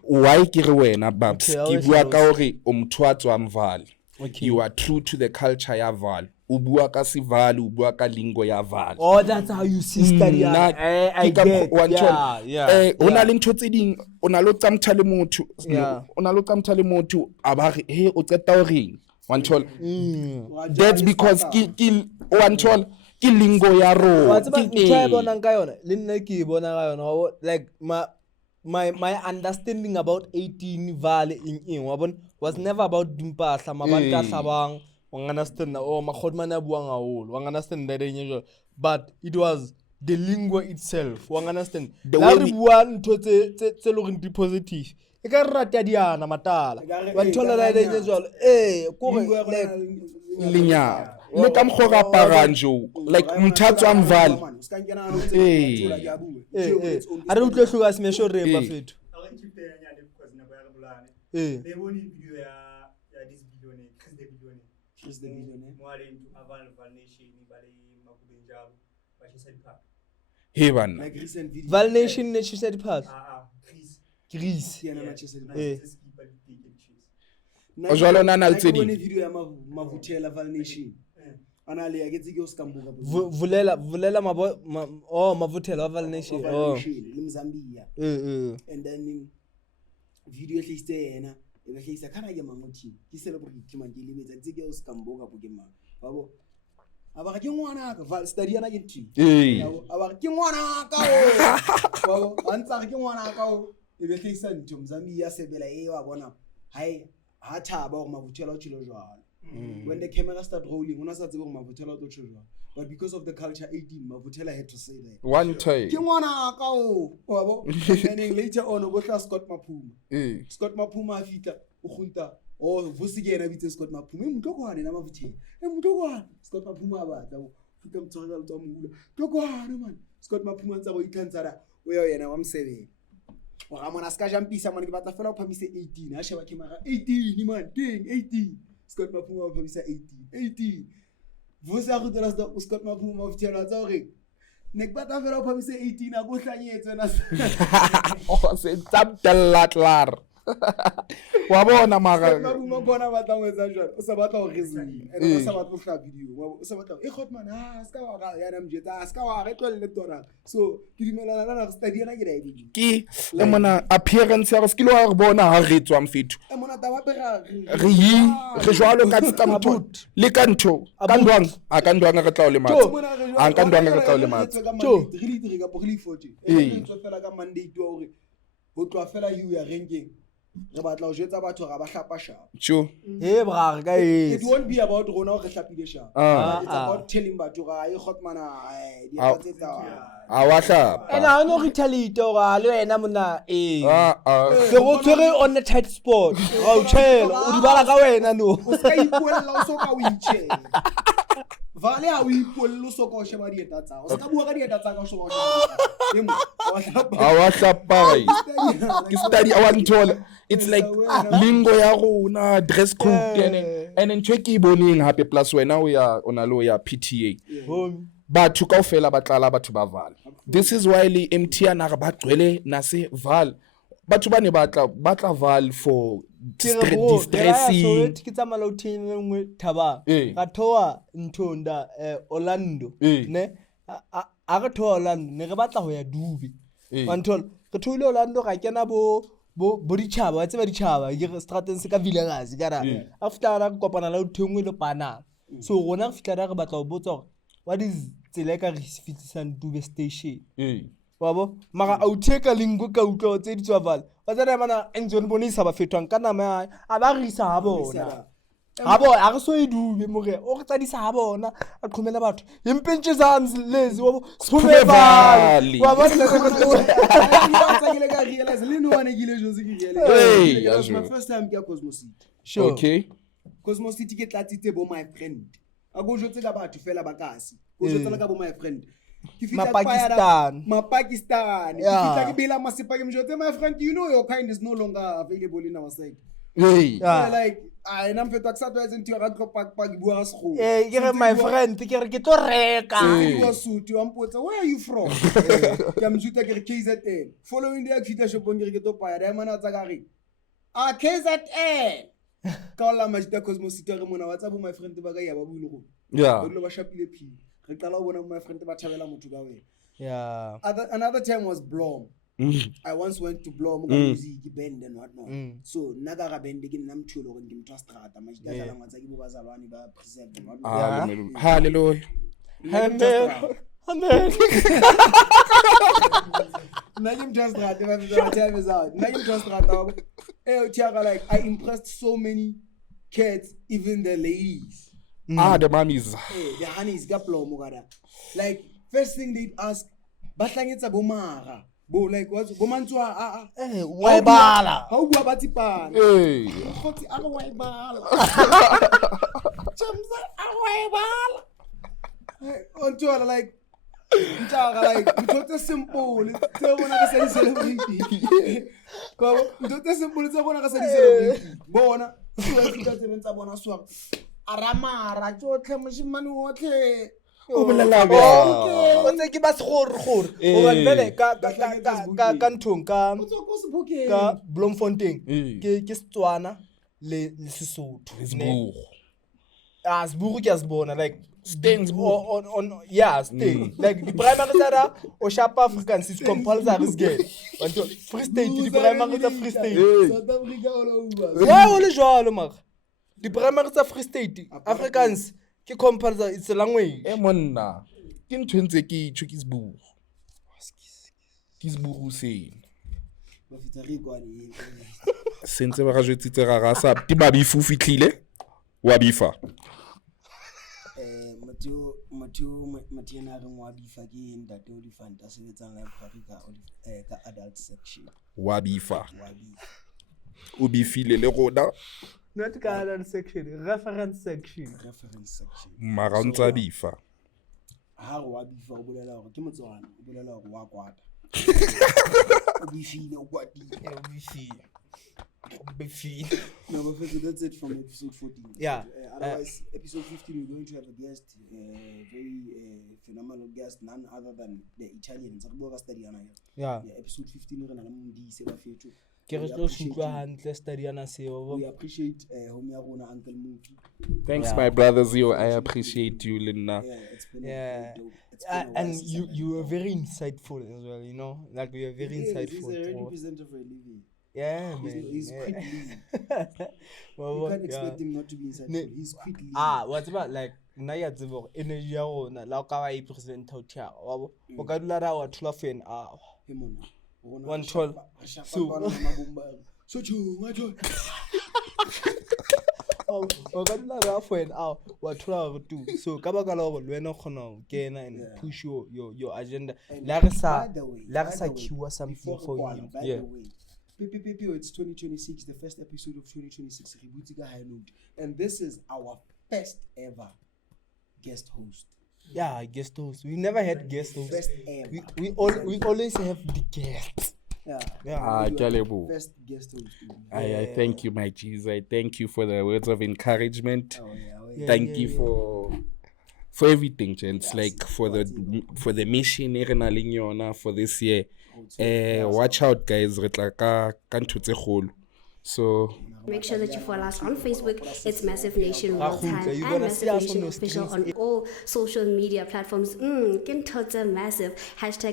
why ke re wena Babs ke bua ka hore o motho a tswang Vaal you are true to the culture ya Vaal o bua ka Vaal o bua ka lingo ya Vaal that's how you see Stadiana I get ona le ntho tse ding ona lo tsamtha le motho ona lo tsamtha le motho a ba re he o tseta o reng one tol that's because one tol ke lingo ya ro ke bona ka yona le nna ke bona ka yona like my understanding about 18 Vaal in wabon was never about dimpahla mabanta hlabang understand makhodmane a buang haholo understand that usual but it was the lingua itself understand la re bua ntho tse lo reng di positive e ka rata diana matala wa thola la usual ko linya le ka mkhora paranjo like mthatso am Vaal are utlo hluka smesho remba fethu they won't video ya this billionaire Chris the billionaire mwale into Vaal Nation bale makubenjalo bashisa diphaka he bana like recent video Vaal Nation ne chisa diphaka Chris yana na chisa o jwalo nana tse di video ya mavuthela Vaal Nation ana le aketse ke o skambuka vulela mavuthela wa Vaal Nation le Mzambia and then video hliste yena e be hlisa kana ke mangothi ke celebrate man ke lebetsa tse ke o skambuka bo ke mang babo aba ke ngwana ka Vaal Stadiana ke ntwi aba ke ngwana ka o babo antsa ke ngwana ka o e be hlisa ntho Mzambia sebela wa bona hai ha thaba go mavuthela o tshilo jwalo when the camera start rolling una sa tsebe go mavuthela o tshilo jwalo but because of the culture 18 mavutela had to say that one time ke ngwana ka o babo and then later on o botla Scott Maphuma a fitla o gunta vusi ke ena bitse Scott Maphuma mntokwane na mavuthela mntokwane Scott Maphuma ba tla o fitla mtsoga le tswa mogula mntokwane man Scott Maphuma ntsa go itlantsara o yo yena wa msebele wa mona ska jampisa man ke batla fela o phamise 18 a sheba camera 18 man ding 18 Scott Maphuma o phamisa 18 vusi a gutela Scott Maphuma o fitela tsa hore ne ke batla fela o phamise 18 a go hlanyetse na se tsabdelatlar wa bona mara Maphuma bona batla go etsa jwalo o sa batla go reason ene o sa batla go hla video o sa batla khotman ska wa ya na mjeta ska wa re tlole tora so ke dimelana na Stadiana ke dai ke le mona appearance ya go skilo wa re bona ha re tswa mfethu mona taba pera re jwalo ka tsamtut le ka ntho ka ndwang a ka ndwang re tla o le matso a ka ndwang re tla o le matso re li dire ka pogli 40 e tlo fela ka Monday to hore ho tloa fela you ya ranking re batla o jetsa batho ga ba hlapa sharp brare ka it won't be about rona o re hlapile sharp it's about telling batho ga e khotmana di tsetsa a wa hlapa ena no retaliate ga le wena mona se go tsere on the tight spot ga o tshela o di bala ka wena no o ska ipuella o soka o itche Vaal ha o ipuella o soka o sheba dieta tsa o ska bua ka dieta tsa ka o soka o sheba a wa hlapa ke study I want to it's like lingo ya rona dress code and ntwe ke boneng hape plus wena o ya ona lo ya PTA batho kaofela ba tlala batho ba Vaal this is why le MTN re ba gcwele na se Vaal batho ba ne batla Vaal for distressing ke tsa malautheng nngwe thaba ga thoa nthonda Orlando ne a re thoa Orlando ne re batla ho ya Dubi wanthola re thoile Orlando ga kena bo ditšhaba wa tseba ditšhaba ke strateng se ka Villas ka ra after ra kopana la uthengwe le pana so rona re fitla re batla go botsa gore what is tsela ka re fitlisang Dube station wabo mara autheka lingo ka utlo tse di tswa Vaal wa tsena mana enjone bonisa ba fetwang ka nama a ba risa ha bona a re so e Dube more o re tsadisa ha bona a qhomela batho impentse zams lezi wo siphume Vaal wa ba tsakile ka realize le no one gile jo se ke realize my first time ke Cosmo City sure okay Cosmo City ke tlatsitse bo my friend a go jotse ka batho fela ba kasi o jotse ka bo my friend Mapakistan. Mapakistan. Yeah. My friend, you know your kind is no longer available in our side. Hey. Yeah. Like, I am for tax as into your pack school. My friend, ke tlo reka. Where are you from? KZN. Following the Akita shop on your geto paya, Diamond Zagari. KZN. Call Majda Cosmos Mona, what's up, my friend Bagaya Babu? Yeah. My friend Batavella Mutugawe. Yeah. Another time was Blom. I once went to Blom music band and whatnot. So Nagara band again nam chulo and give trust rat. Majda Mazagi Bazavani ba preserve and whatnot. Hallelujah. Nagim trust rat. Time is out. Nagim trust rat. Like I impressed so many kids, even the ladies. The mummies. The honeys got Blom. Like first thing they'd ask, Batlangitsa Bomara. Bo like what's Bomantua? Why bala? How go about it? Hey. What's the other way bala? Chums away bala. On to like, it's simple. It's one of the celebrity. It's simple. It's one of the celebrity. Bona. Arama, Rajo, Clemishimanu, okay. O ke ba segor o ba bele ka nthong ka Bloemfontein ke Setswana le Sesotho Sesotho ke asbona like Stains on stain like the primary tsara o sharp Africans is compulsory is get wanto Free State di primary tsa Free State South Africa all over ya o le jwalo mag di primary tsa Free State Africans ke compulsory it's a language monna ke ntwentse ke chukisbu kisburu se sentse ba ga jwetsitse ga rasa ti ba bifu fitlile wa bifa Matiana wa bifa ke ntate o di fanta sebetsang live Africa ka adult section wa bifa o bifile le rona not ka adult section reference section marontsa bifa ha wa bifa o bolela hore ke motswana o bolela hore wa kwata o bifile o kwatile no, but that's it from episode 14. Yeah. Otherwise, episode 15, we're going to have a guest, very phenomenal guest, none other than the Italians. Yeah. Episode 15, we're going to we appreciate Uncle Muki. Thanks, my brothers. I appreciate you, Linda. Yeah, it's been and you were very insightful as well, you know, like we were very insightful. He's a representative for a living. Yeah, man. He's quickly. Well, you can't expect him not to be insightful. He's quickly. What about like Naya Zivo energy ya rona la ka wa represent out here wabo o ka dula ra wa thula for an hour 112 so o ka dula ra for an hour wa thula go tu so ka ba ka la go lwena khona o kena and push your agenda la re sa kiwa something for you. Yeah. It's 2026, the first episode of 2026, and this is our first ever guest host. Yeah, guest host. We never had guest host. First ever. We always have the guests. Yeah. First guest host. I thank you, my G's. I thank you for the words of encouragement. Thank you for everything, gents. Like for the mission for this year. Watch out, guys. So make sure that you follow us on Facebook. It's Massive Nation Real Time and Massive Nation Official on all social media platforms. Massive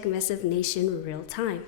#Massive Nation Real Time.